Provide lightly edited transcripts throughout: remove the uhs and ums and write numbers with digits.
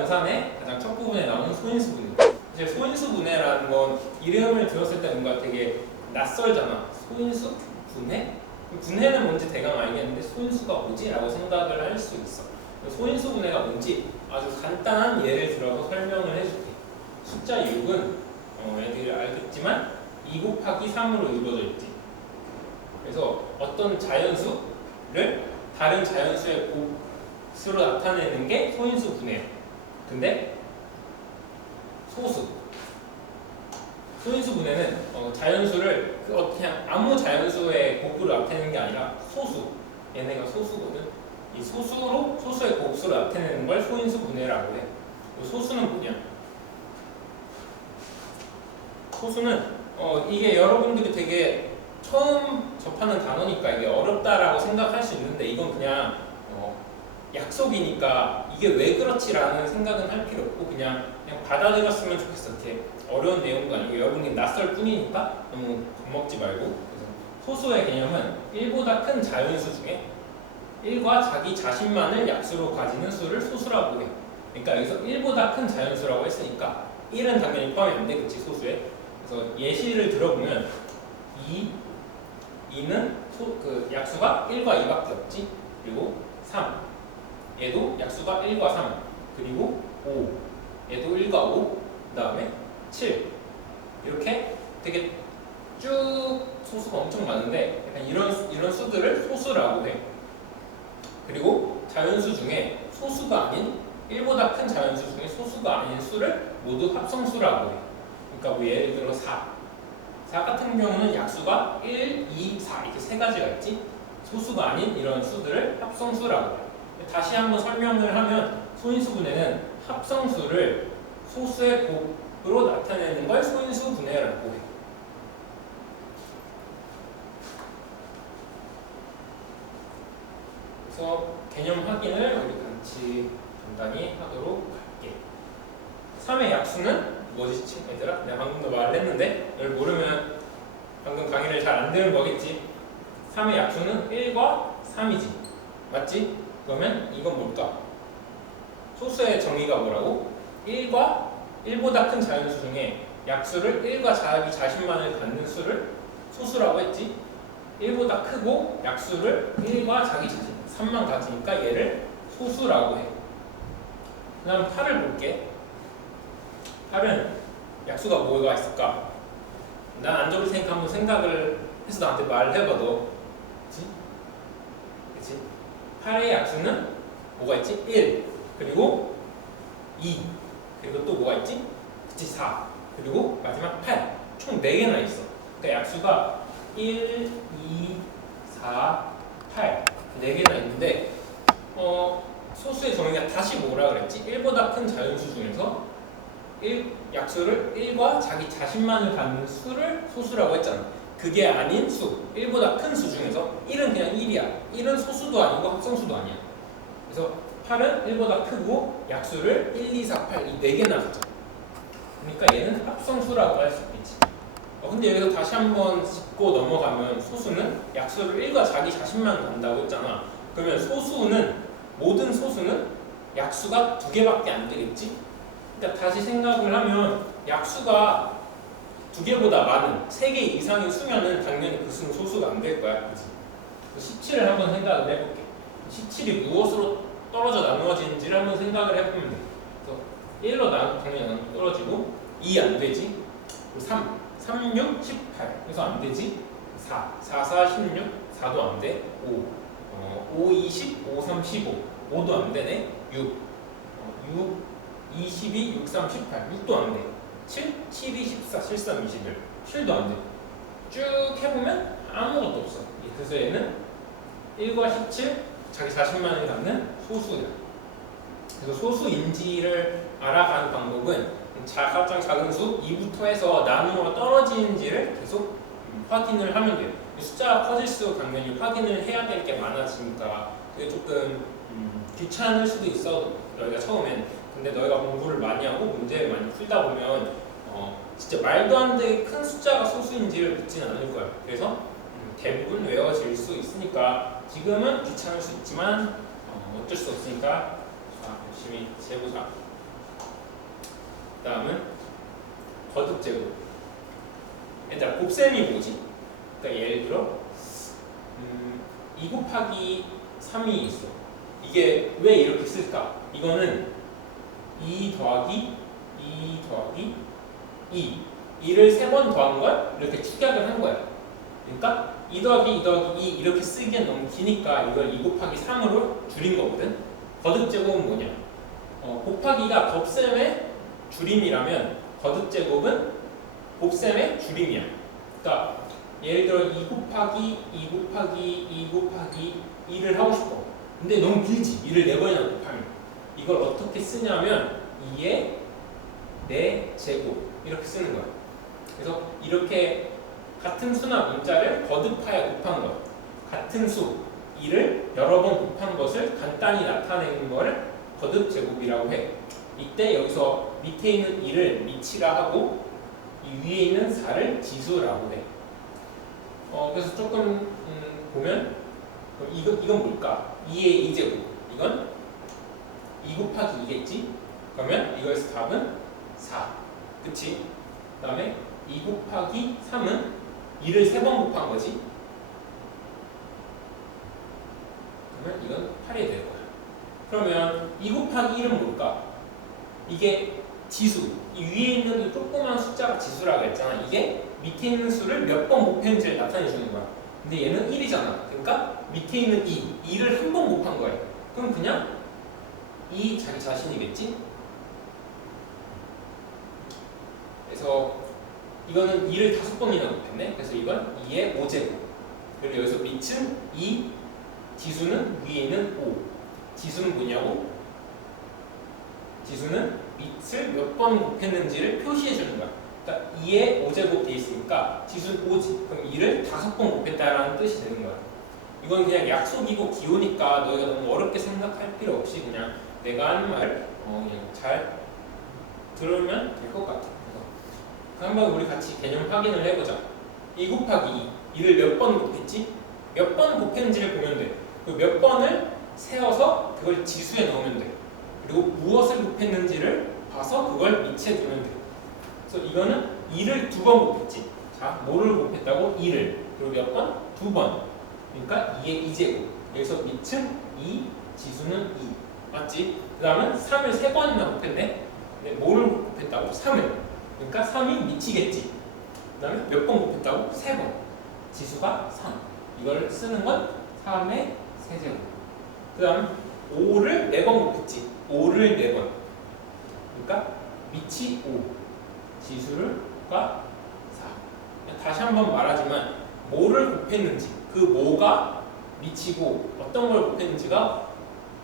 연산의 가장 첫 부분에 나오는 소인수 분해. 이제 소인수 분해라는 건 이름을 들었을 때 뭔가 되게 낯설잖아. 소인수 분해? 분해는 뭔지 대강 알겠는데 소인수가 뭐지? 라고 생각을 할 수 있어. 소인수 분해가 뭔지 아주 간단한 예를 들어서 설명을 해줄게. 숫자 6은 애들이 알겠지만 2 곱하기 3으로 이루어져 있지. 그래서 어떤 자연수를 다른 자연수의 곱수로 나타내는 게 소인수 분해야. 근데 소인수 분해는 자연수를 그냥 아무 자연수의 곱으로 나타내는 게 아니라 소수. 얘네가 소수거든. 이 소수의 곱수로 나타내는 걸 소인수 분해라고 해. 소수는 뭐냐? 소수는 이게 여러분들이 되게 처음 접하는 단어니까 이게 어렵다라고 생각할 수 있는데 이건 그냥 약속이니까 이게 왜 그렇지라는 생각은 할 필요 없고 그냥 받아들였으면 좋겠어. 이렇게 어려운 내용도 아니고 여러분이 낯설 뿐이니까 너무 겁먹지 말고. 그래서 소수의 개념은 1보다 큰 자연수 중에 1과 자기 자신만을 약수로 가지는 수를 소수라고 해. 그러니까 여기서 1보다 큰 자연수라고 했으니까 1은 당연히 포함이 안 되겠지, 소수에. 그래서 예시를 들어보면 2는 그 약수가 1과 2밖에 없지. 그리고 3 얘도 약수가 1과 3 그리고 5 얘도 1과 5 그 다음에 7 이렇게 되게 쭉 소수가 엄청 많은데 약간 이런 수들을 소수라고 해. 그리고 자연수 중에 소수가 아닌 1보다 큰 자연수 중에 소수가 아닌 수를 모두 합성수라고 해. 그러니까 뭐 예를 들어 4 같은 경우는 약수가 1, 2, 4 이렇게 세 가지가 있지. 소수가 아닌 이런 수들을 합성수라고 해. 다시 한번 설명을 하면 소인수 분해는 합성수를 소수의 곱으로 나타내는 걸 소인수 분해라고 해. 그래서 개념 확인을 우리 같이 간단히 하도록 할게. 3의 약수는 뭐지 얘들아? 내가 방금도 말을 했는데 널 모르면 방금 강의를 잘 안 들은 거겠지? 3의 약수는 1과 3이지. 맞지? 그러면 이건 뭘까? 소수의 정의가 뭐라고? 1보다 큰 자연수 중에 약수를 1과 자기 자신만을 갖는 수를 소수라고 했지. 1보다 크고 약수를 1과 자기 자신 3만 가지니까 얘를 소수라고 해. 그 다음 8을 볼게. 8은 약수가 뭐가 있을까? 난 안 적을 테니까 한번 생각을 해서 나한테 말을 해봐. 너 그치? 8의 약수는 뭐가 있지? 1 그리고 2 그리고 또 뭐가 있지? 그치? 4 그리고 마지막 8 총 4개나 있어. 그러니까 약수가 1, 2, 4, 8 4개나 있는데 소수의 정의가 다시 뭐라 그랬지? 1보다 큰 자연수 중에서 약수를 1과 자기 자신만을 갖는 수를 소수라고 했잖아. 그게 아닌 수, 1보다 큰 수 중에서 1은 그냥 1이야. 1은 소수도 아니고 합성수도 아니야. 그래서 8은 1보다 크고 약수를 1, 2, 4, 8 이 4개나 가져. 그러니까 얘는 합성수라고 할 수 있겠지. 근데 여기서 다시 한번 짚고 넘어가면 소수는 약수를 1과 자기 자신만 간다고 했잖아. 그러면 모든 소수는 약수가 2개밖에 안 되겠지? 그러니까 다시 생각을 하면 약수가 2개보다 많은 3개 이상의 수면은 당연히 그 수는 소수가 안 될 거야. 그치? 17을 한번 생각을 해볼게. 17이 무엇으로 떨어져 나누어지는지를 한번 생각을 해보면 돼. 그래서 1로 당연히 떨어지고 2 안 되지. 3, 6, 18 그래서 안 되지. 4, 4, 16 4도 안 돼. 5, 20, 5, 3, 15 5도 안 되네. 6, 22, 6, 3, 18 6도 안 돼. 7, 2, 14, 7, 3, 21 7도 안 돼. 쭉 해보면 아무것도 없어. 그래서 얘는 1과 17 자기 자신만을 갖는 소수야. 그래서 소수인지를 알아가는 방법은 가장 작은 수 2부터 해서 나누어가 떨어지는지를 계속 확인을 하면 돼요. 숫자가 커질수록 당연히 확인을 해야 될 게 많아지니까 그게 조금 귀찮을 수도 있어. 너희가 처음엔. 근데 너희가 공부를 많이 하고 문제를 많이 풀다 보면 진짜 말도 안 되게 큰 숫자가 소수인지를 묻지는 않을 거야. 그래서 대부분 외워질 수 있으니까 지금은 귀찮을 수 있지만 어쩔 수 없으니까 열심히 재보자. 다음은 거듭제곱. 얘들아 곱셈이 뭐지? 그러니까 예를 들어 2 곱하기 3이 있어. 이게 왜 이렇게 쓸까? 이거는 2 더하기 2를 3번 더한 걸 이렇게 축약을 한 거야. 그러니까 2 더하기 2 더하기 2 이렇게 쓰기엔 너무 기니까 이걸 2 곱하기 3으로 줄인 거거든. 거듭제곱은 뭐냐? 곱하기가 곱셈의 줄임이라면 거듭제곱은 곱셈의 줄임이야. 그러니까 예를 들어 2 곱하기 2 곱하기 2 곱하기 2를 하고 싶어. 근데 너무 길지. 2를 4번이나 곱하면. 이걸 어떻게 쓰냐면 2의 4제곱 이렇게 쓰는 거야. 그래서 이렇게 같은 수나 문자를 거듭하여 곱한 것, 같은 수 2를 여러 번 곱한 것을 간단히 나타내는 것을 거듭제곱이라고 해. 이때 여기서 밑에 있는 2를 미치라 하고 이 위에 있는 4를 지수라고 해. 그래서 조금 보면 이건 뭘까? 2의 2제곱. 이건 2 곱하기 2겠지? 그러면 이거에서 답은 4. 그치? 그 다음에 2 곱하기 3은 2를 3번 곱한 거지? 그러면 이건 8이 될 거야. 그러면 2 곱하기 1은 뭘까? 이게 지수. 이 위에 있는 이 조그만 숫자가 지수라고 했잖아. 이게 밑에 있는 수를 몇 번 곱했는지를 나타내 주는 거야. 근데 얘는 1이잖아. 그러니까 밑에 있는 2를 한 번 곱한 거야. 그럼 그냥 2 자기 자신이겠지? 그래서 이거는 2를 5번이나 곱했네. 그래서 이건 2의 5제곱. 그리고 여기서 밑은 2, 지수는 위에 있는 5. 지수는 뭐냐고? 지수는 밑을 몇 번 곱했는지를 표시해 주는 거야. 그러니까 2의 5제곱 돼 있으니까 지수는 5지. 그럼 2를 5번 곱했다라는 뜻이 되는 거야. 이건 그냥 약속이고 기호니까 너희가 너무 어렵게 생각할 필요 없이 그냥 내가 하는 말 그냥 잘 들으면 될 것 같아. 그래서 한번 우리 같이 개념 확인을 해보자. 2 곱하기 2, 2를 몇 번 곱했지? 몇 번 곱했는지를 보면 돼. 그 몇 번을 세어서 그걸 지수에 넣으면 돼. 그리고 무엇을 곱했는지를 봐서 그걸 밑에 두면 돼. 그래서 이거는 2를 2번 곱했지. 자, 뭐를 곱했다고? 2를. 그리고 몇 번? 2번. 그러니까 2의 2제곱. 여기서 밑은 2, 지수는 2. 맞지? 그 다음은 3을 3번이나 곱했네. 근데 뭐를 곱했다고? 3을. 그러니까 3이 미치겠지. 그 다음에 몇 번 곱했다고? 3번. 지수가 3. 이걸 쓰는 건 3의 세제곱. 그 다음 5를 4번 곱했지. 5를 4번. 그러니까 밑이 5. 지수가 4. 다시 한번 말하지만 뭐를 곱했는지 그 뭐가 미치고 어떤 걸 곱했는지가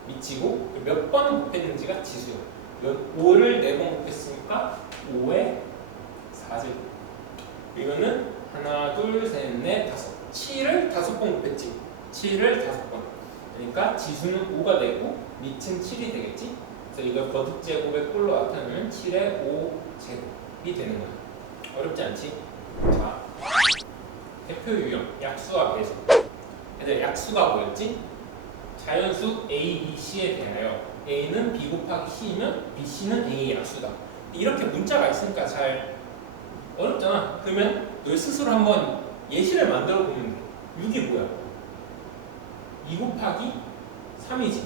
미치고 몇 번 곱했는지가 지수요. 5를 4번 곱했으니까 5의 4제곱. 이거는 하나, 둘, 셋, 넷, 다섯. 7을 5번 곱했지. 7을 5번. 그러니까 지수는 5가 되고 밑은 7이 되겠지. 그래서 이걸 거듭제곱의 꼴로 나타내면 7의 5제곱이 되는 거야. 어렵지 않지? 자, 대표 유형 약수와 배수. 근데 약수가 뭐였지? 자연수 A, B, C에 대하여 A는 B 곱하기 C이면 B, C는 A의 약수다. 이렇게 문자가 있으니까 잘 어렵잖아. 그러면 너희 스스로 한번 예시를 만들어 보면 돼. 6이 뭐야? 2 곱하기 3이지.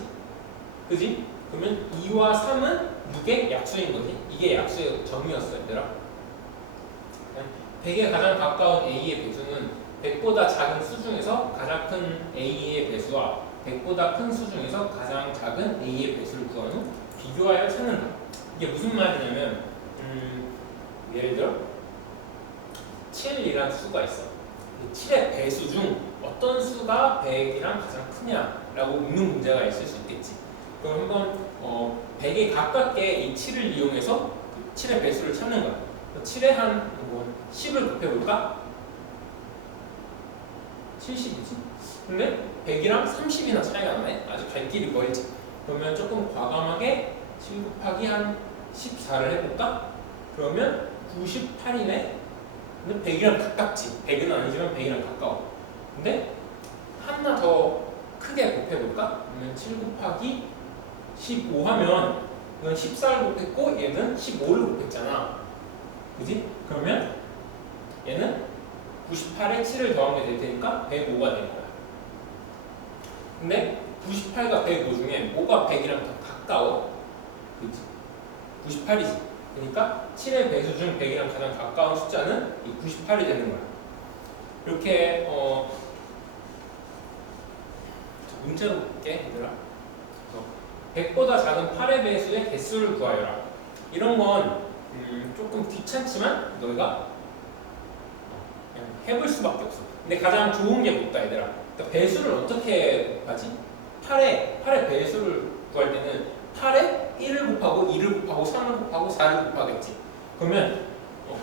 그지? 그러면 2와 3은 6의 약수인 거지. 이게 약수의 점이었어, 얘들아. 100에 가장 가까운 A의 배수는 100보다 작은 수 중에서 가장 큰 A의 배수와 100보다 큰 수 중에서 가장 작은 A의 배수를 구한 후 비교하여 찾는다. 이게 무슨 말이냐면 예를 들어 7이라는 수가 있어. 7의 배수 중 어떤 수가 100이랑 가장 크냐라고 묻는 문제가 있을 수 있겠지. 그럼 한번 100에 가깝게 이 7을 이용해서 7의 배수를 찾는 거야. 7에 한 10을 곱해볼까? 70이지? 근데 100이랑 30이나 차이가 나네? 아직 갈 길이 멀지. 그러면 조금 과감하게 7 곱하기 한 14를 해볼까? 그러면 98이네? 근데 100이랑 가깝지. 100은 아니지만 100이랑 가까워. 근데 하나 더 크게 곱해볼까? 그러면 7 곱하기 15 하면 이건 14를 곱했고 얘는 15를 곱했잖아. 그지? 그러면 얘는 98에 7을 더한 게 될 테니까 105가 된 거야. 근데 98과 105 중에 뭐가 100이랑 더 가까워? 그치? 98이지. 그러니까 7의 배수 중 100이랑 가장 가까운 숫자는 이 98이 되는 거야. 이렇게 문제로 볼게 얘들아. 100보다 작은 8의 배수의 개수를 구하여라. 이런 건 조금 귀찮지만 너희가 그냥 해볼 수밖에 없어. 근데 가장 좋은 게 뭐다 얘들아. 그러니까 배수를 어떻게 하지? 8의 배수를 구할 때는 8에 1을 곱하고 2를 곱하고 3을 곱하고 4를 곱하겠지. 그러면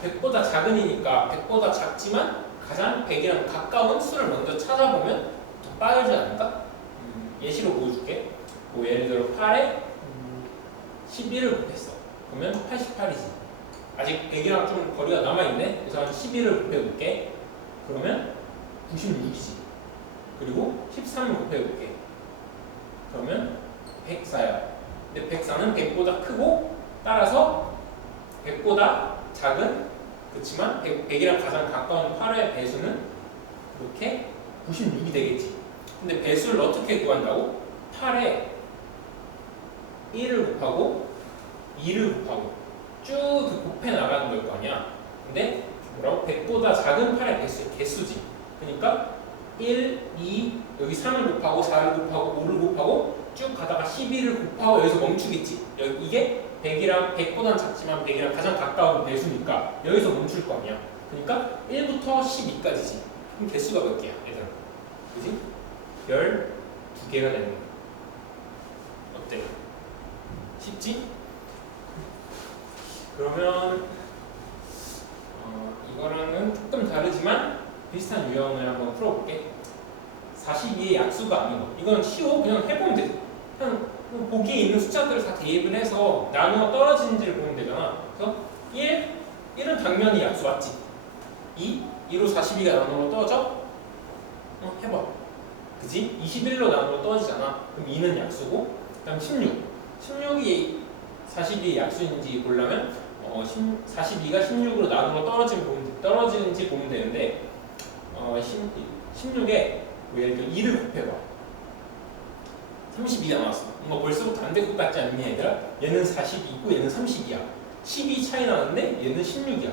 100보다 작은이니까 100보다 작지만 가장 100이랑 가까운 수를 먼저 찾아보면 더 빠르지 않을까? 예시로 보여줄게. 뭐 예를 들어 8에 11을 곱했어. 그러면 88이지. 아직 100이랑 좀 거리가 남아있네. 그래서 한 11을 곱해볼게. 그러면 96이지. 그리고 13을 곱해볼게. 그러면 104야. 근데 104는 100보다 크고 따라서 100보다 작은 그렇지만 100이랑 가장 가까운 8의 배수는 이렇게 96이 되겠지. 근데 배수를 어떻게 구한다고? 8에 1을 곱하고 2를 곱하고 쭉 그 곱해 나가는 걸 거 아니야. 근데 뭐라고? 100보다 작은 8의 개수지. 그러니까 1, 2, 여기 3을 곱하고 4를 곱하고 5를 곱하고 쭉 가다가 12를 곱하고 여기서 멈추겠지. 이게 100보다는 작지만 100이랑 가장 가까운 배수니까 여기서 멈출 거 아니야. 그러니까 1부터 12까지지. 그럼 개수가 몇 개야 얘들아? 그지? 12개가 되는 거야. 어때? 쉽지? 그러면 이거랑은 조금 다르지만 비슷한 유형을 한번 풀어볼게. 42의 약수가 아닌 거. 이건 쉬워. 그냥 해보면 돼. 그냥 보기에 있는 숫자들을 다 대입을 해서 나누어 떨어지는지를 보면 되잖아. 그래서 1은 당연히 약수 맞지? 2로 42가 나누어 떨어져? 해봐. 그지? 21로 나누어 떨어지잖아. 그럼 2는 약수고, 그 다음 16이 42의 약수인지 보려면 42가 16으로 나누어 떨어지는지 보면 되는데 16에 예를 들어 2를 곱해봐. 32가 나왔어. 뭔가 벌써부터 안 될 것 같지 않니 얘들아? 얘는 42고 얘는 32야. 12 차이 나는데 얘는 16이야.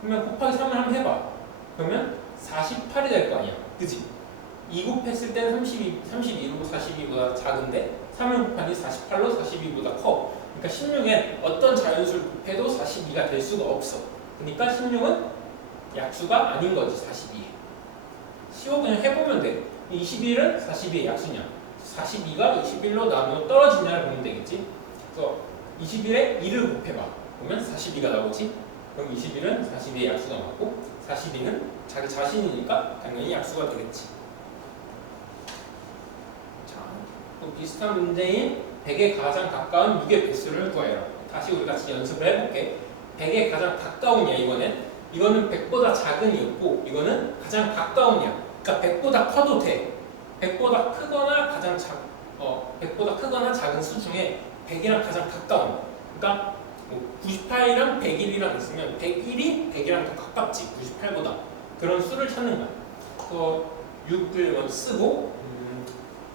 그러면 곱하기 3을 한번 해봐. 그러면 48이 될 거 아니야. 그지? 2 곱했을 때는 32로 42보다 작은데 3을 곱하니 48로 42보다 커. 그러니까 16엔 어떤 자연수를 곱해도 42가 될 수가 없어. 그러니까 16은 약수가 아닌 거지. 42에. 쉬워. 그냥 해보면 돼. 21은 42의 약수냐? 42가 21로 나누어 떨어지냐를 보면 되겠지. 그래서 21에 2를 곱해봐. 그러면 42가 나오지. 그럼 21은 42의 약수가 맞고 42는 자기 자신이니까 당연히 약수가 되겠지. 자, 또 비슷한 문제인 100에 가장 가까운 6의 배수를 구해라. 다시 우리 같이 연습을 해볼게. 100에 가장 가까운이야 이거는 100보다 작은이었고 이거는 가장 가까운이야. 그러니까 100보다 커도 돼. 100보다 크거나 100보다 크거나 작은 수 중에 100이랑 가장 가까운. 그러니까 뭐 98이랑 101이랑 있으면 101이 100이랑 더 가깝지. 98보다. 그런 수를 찾는 거야. 그래서 6을 먼저 쓰고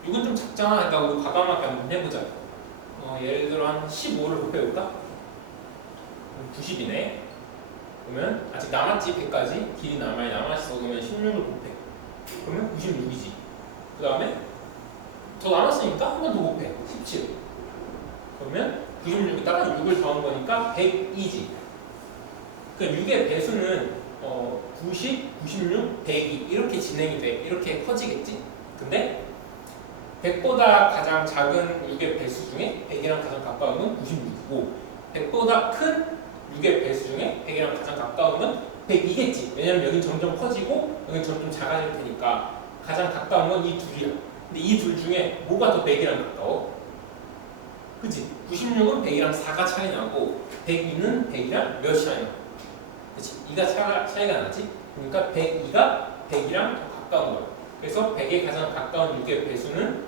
6은 좀 작잖아. 그러니까 우리 과감하게 한번 해보자. 예를 들어 한 15를 곱해볼까? 90이네. 그러면 아직 남았지. 100까지 길이 남았어. 그러면 16을 곱해. 그러면 96이지. 그 다음에 더 남았으니까 한 번 더 곱해. 17. 그러면 96에다가 6을 더한 거니까 102지. 그러니까 6의 배수는 90, 96, 102 이렇게 진행이 돼. 이렇게 커지겠지. 근데 100보다 가장 작은 6의 배수 중에 100이랑 가장 가까운 건 96이고 100보다 큰 6의 배수 중에 100이랑 가장 가까운 건 102겠지. 왜냐면 여긴 점점 커지고 여긴 점점 작아질 테니까 가장 가까운 건 이 둘이야. 근데 이 둘 중에 뭐가 더 100이랑 가까워? 그치? 96은 100이랑 4가 차이 나고 102는 100이랑 몇 차이 나? 그치? 2가 차이가 나지? 그러니까 102가 100이랑 더 가까운 거야. 그래서 100에 가장 가까운 6의 배수는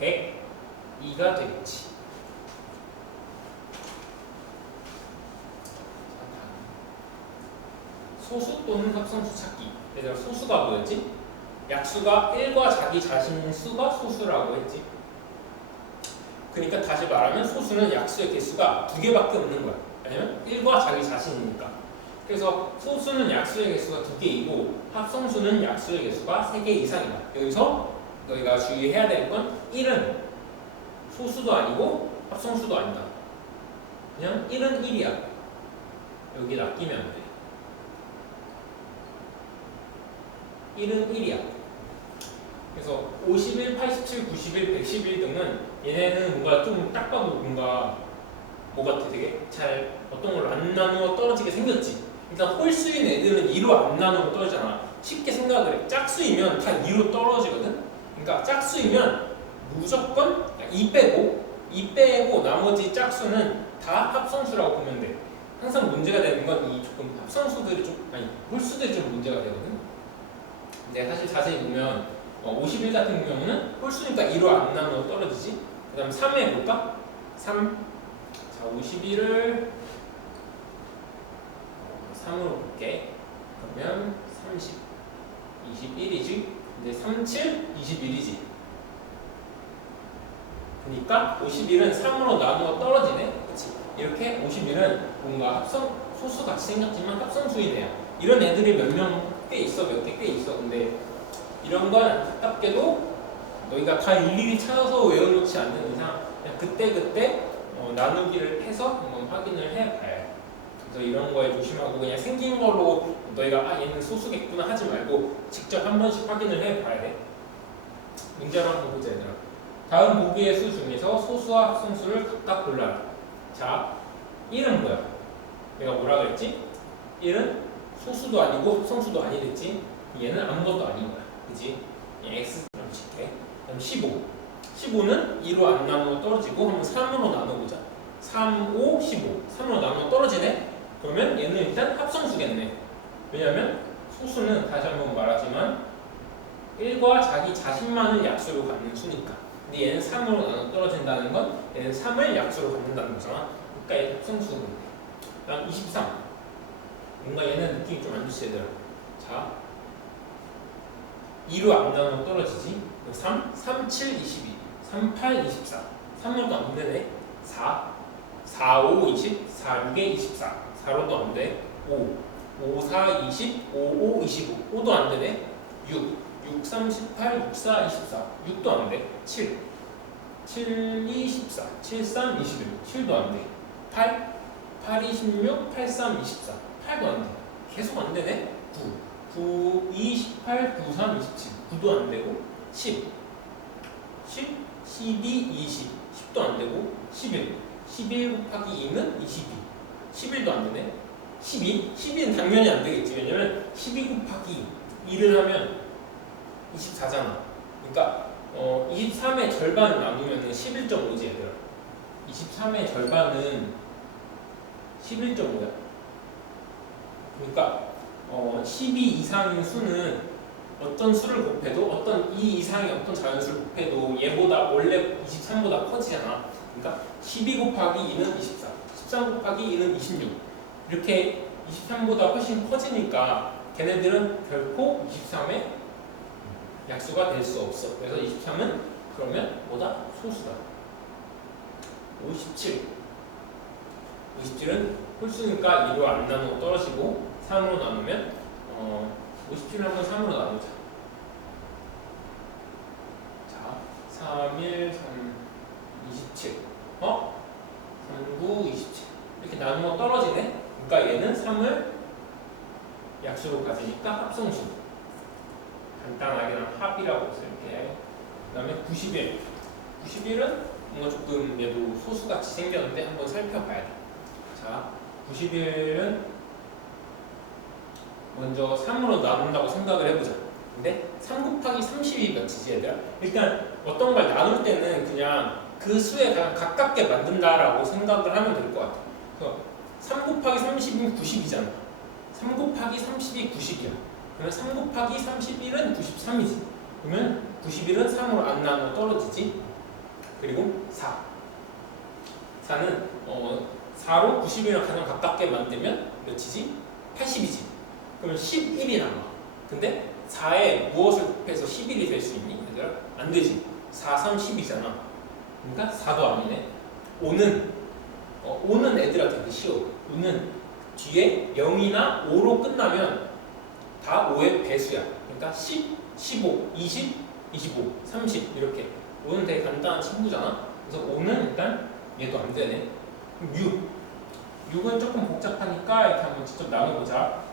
102가 되겠지. 소수 또는 합성수 찾기. 얘들아 소수가 뭐였지? 약수가 1과 자기 자신 수가 소수라고 했지. 그러니까 다시 말하면 소수는 약수의 개수가 2개밖에 없는 거야. 왜냐면 1과 자기 자신이니까. 그래서 소수는 약수의 개수가 2개이고 합성수는 약수의 개수가 3개 이상이다. 여기서 너희가 주의해야 될 건 1은 소수도 아니고 합성수도 아니다. 그냥 1은 1이야. 여기 낚이면 안 돼. 1은 1이야. 그래서 51, 87, 91, 111 등은 얘네는 뭔가 좀 딱 봐도 뭔가 뭐 같아? 되게 잘 어떤 걸로 안 나누어 떨어지게 생겼지. 일단 홀수인 애들은 2로 안 나누어 떨어지잖아. 쉽게 생각을 해. 짝수이면 다 2로 떨어지거든. 그러니까 짝수이면 무조건 2 빼고 나머지 짝수는 다 합성수라고 보면 돼. 항상 문제가 되는 건 이 조금 합성수들이 홀수들이 좀 문제가 되거든. 근데 사실 자세히 보면 51 같은 경우는 홀수니까 2로 안 나누어 떨어지지. 그 다음 3 해볼까? 3. 자, 51을 3으로 볼게. 그러면 30, 21이지. 근데 37, 21이지. 그러니까 51은 3으로 나누어 떨어지네. 그치? 이렇게 51은 뭔가 합성, 소수같이 생겼지만 합성수인 애야. 이런 애들이 몇 명 꽤 있어. 몇 개 꽤 있어. 근데 이런 건 안타깝게도 너희가 다 일일이 찾아서 외워놓지 않는 이상 그냥 그때그때 나누기를 해서 한번 확인을 해봐야 해. 그래서 이런 거에 조심하고 그냥 생긴 걸로 너희가 얘는 소수겠구나 하지 말고 직접 한 번씩 확인을 해봐야 돼. 문제를 한번 보자 얘들아. 다음 보기의 수 중에서 소수와 합성수를 각각 골라라. 자, 1은 뭐야? 내가 뭐라 그랬지? 1은 소수도 아니고 합성수도 아니랬지? 얘는 아무것도 아닌 거야. 그지? X처럼 칠게. 그다음 15. 15는 2로 안 나누어 떨어지고 한번 3으로 나눠보자. 3, 5, 15. 3으로 나누어 떨어지네? 그러면 얘는 일단 합성수겠네. 왜냐면 소수는 다시 한번 말하지만 1과 자기 자신만을 약수로 갖는 수니까. 근데 얘는 3으로 나눠 떨어진다는 건 얘는 3을 약수로 갖는다는 거잖아. 그러니까 얘는 합성수는. 그다음 23. 뭔가 얘는 느낌이 좀 안 좋지 얘들아. 자, 2로 안 나눠 떨어지지. 3, 3, 7, 22, 3, 8, 24. 3으로도 안 되네. 4, 4, 5, 20, 4, 6에 24. 4로도 안 돼. 5, 5, 4, 20, 5, 5, 25. 5도 안 되네. 6, 6, 38, 6, 4, 24. 6도 안 돼. 7, 7, 2, 14. 7, 3, 21. 7도 안 돼. 8, 8, 26, 8, 3, 24. 8도 안 돼. 계속 안 되네. 9, 9, 2, 18, 9, 3, 27. 9도 안 되고. 10, 10, 12, 20. 10도 안 되고. 11, 11 곱하기 2는 22. 11도 안 되네. 12, 12는 당연히 안 되겠지. 왜냐면 12 곱하기 2를 하면 24잖아. 그러니까 23의 절반을 나누면 11.5지 얘들아. 23의 절반은 11.5야. 그러니까 12 이상인 수는 어떤 수를 곱해도 어떤 2 이상의 어떤 자연수를 곱해도 얘보다 원래 23보다 커지잖아. 그러니까 12 곱하기 2는 24, 13 곱하기 2는 26. 이렇게 23보다 훨씬 커지니까 걔네들은 결코 23의 약수가 될 수 없어. 그래서 23은 그러면 뭐다? 소수다. 57. 57은 홀수니까 2로 안 나누고 떨어지고 3으로 나누면 57을 한번 3으로 나누자. 자, 3, 1, 3, 27. 3, 9, 27. 이렇게 나누면 떨어지네. 그러니까 얘는 3을 약수로 가지니까 합성수. 간단하게 난 합이라고 쓸게. 그 다음에 91. 91은 뭔가 조금 얘도 소수같이 생겼는데 한번 살펴봐야 돼. 자, 91은 먼저 3으로 나눈다고 생각을 해보자. 근데 3 곱하기 30이 몇이지 얘들아? 일단 어떤 걸 나눌 때는 그냥 그 수에 가장 가깝게 만든다라고 생각을 하면 될 것 같아. 그래서 3 곱하기 30이면 90이잖아. 3 곱하기 30이 90이야. 그러면 3 곱하기 31은 93이지. 그러면 91은 3으로 안 나누어 떨어지지. 그리고 4. 4는 4로 90이랑 가장 가깝게 만들면 몇이지? 80이지. 그러면 11이 남아. 근데 4에 무엇을 곱해서 11이 될 수 있니? 얘들아? 안 되지. 4, 3, 10이잖아. 그러니까 4도 아니네. 5는 애들아 되게 쉬워. 5는 뒤에 0이나 5로 끝나면 다 5의 배수야. 그러니까 10, 15, 20, 25, 30 이렇게. 5는 되게 간단한 친구잖아. 그래서 5는 일단 얘도 안 되네. 그럼 6은 조금 복잡하니까 이렇게 한번 직접 나눠보자.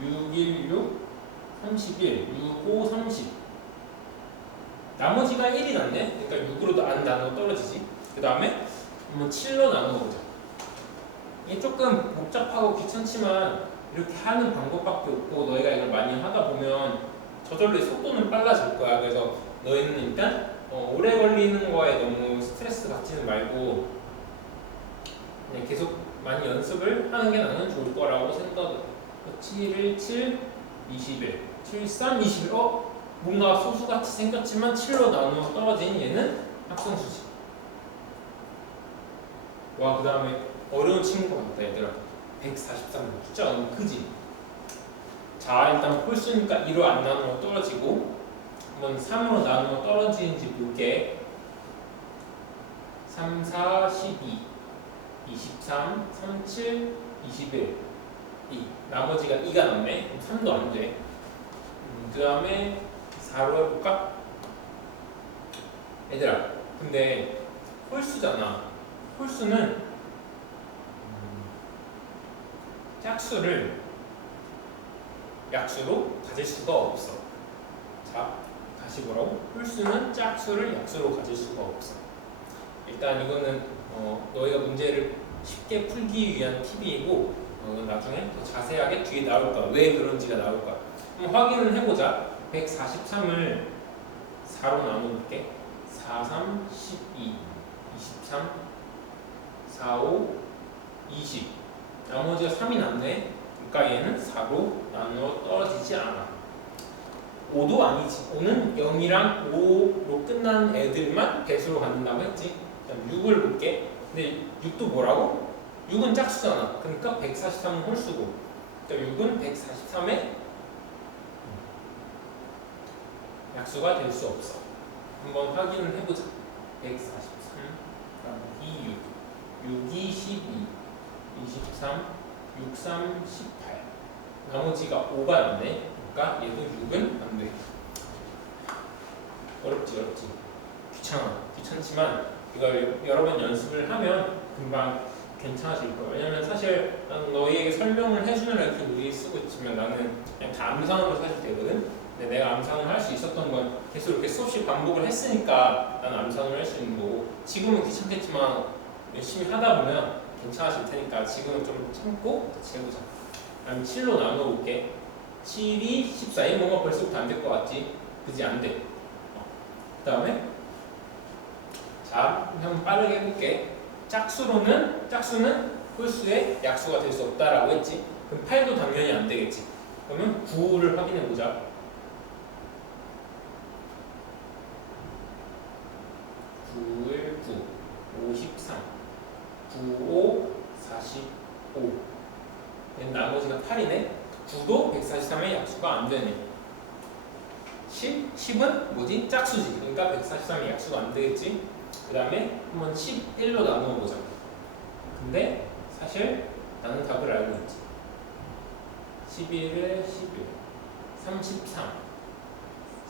6, 1, 6, 31, 6, 5, 30. 나머지가 1이 남네. 그러니까 6으로도 안 나눠 떨어지지. 그 다음에 한번 7로 나눠보자. 이게 조금 복잡하고 귀찮지만 이렇게 하는 방법밖에 없고 너희가 이걸 많이 하다 보면 저절로 속도는 빨라질 거야. 그래서 너희는 일단 오래 걸리는 거에 너무 스트레스 받지는 말고 그냥 계속 많이 연습을 하는 게 나는 좋을 거라고 생각해. 7, 1, 7, 21, 7, 3, 21. 뭔가 소수같이 생겼지만 7로 나누어 떨어진 얘는 합성수지. 와, 그 다음에 어려운 친구가 많다 얘들아. 143. 숫자가 너무 크지? 자, 일단 홀수니까 2로 안 나누어 떨어지고 한번 3으로 나누어 떨어지는지 볼게. 3, 4, 12, 23, 37, 21, 2. 나머지가 2가 남네. 그럼 3도 안 돼. 그 다음에 4로 해볼까? 얘들아, 근데 홀수잖아. 홀수는 짝수를 약수로 가질 수가 없어. 자, 다시 보라고. 홀수는 짝수를 약수로 가질 수가 없어. 일단 이거는 너희가 문제를 쉽게 풀기 위한 팁이고 나중에 더 자세하게 뒤에 나올 거야. 왜 그런지가 나올 거야. 한번 확인을 해보자. 143을 4로 나눠볼게. 4, 3, 12, 23, 4, 5, 20. 나머지가 3이 남네. 그러니까 얘는 4로 나누어 떨어지지 않아. 5도 아니지. 5는 0이랑 5로 끝나는 애들만 배수로 갖는다고 했지. 그다음 6을 볼게. 근데 6도 뭐라고? 6은 짝수잖아. 그러니까 143은 홀수고. 그러니까 6은 143의 약수가 될 수 없어. 한번 확인을 해보자. 143, 2, 6, 6, 2, 12, 23, 6, 3, 18. 나머지가 5가 있네. 그러니까 얘도 6은 안 돼. 어렵지. 귀찮지만 이걸 여러 번 연습을 하면 금방 괜찮아질 거야. 왜냐면 사실 나는 너희에게 설명을 해주느라 이렇게 무리 쓰고 있지만 나는 그냥 다 암산으로 사실 되거든. 근데 내가 암산을 할 수 있었던 건 계속 이렇게 수없이 반복을 했으니까 나는 암산을 할 수 있는 거고 지금은 귀찮겠지만 열심히 하다 보면 괜찮아질 테니까 지금은 좀 참고 같이 해보자. 그럼 7로 나눠볼게. 7이 14이 뭔가 벌써부터 안 될 것 같지? 그지? 안 돼. 그 다음에 자, 한번 빠르게 해볼게. 짝수는 홀수의 약수가 될 수 없다라고 했지. 그럼 8도 당연히 안 되겠지. 그러면 9를 확인해보자. 9, 1, 9, 53, 9, 5, 45. 나머지가 8이네. 9도 143의 약수가 안 되네. 10은 뭐지? 짝수지. 그러니까 143의 약수가 안 되겠지. 그 다음에 한번 11로 나누어 보자. 근데 사실 나는 답을 알고 있지. 11에 11, 33.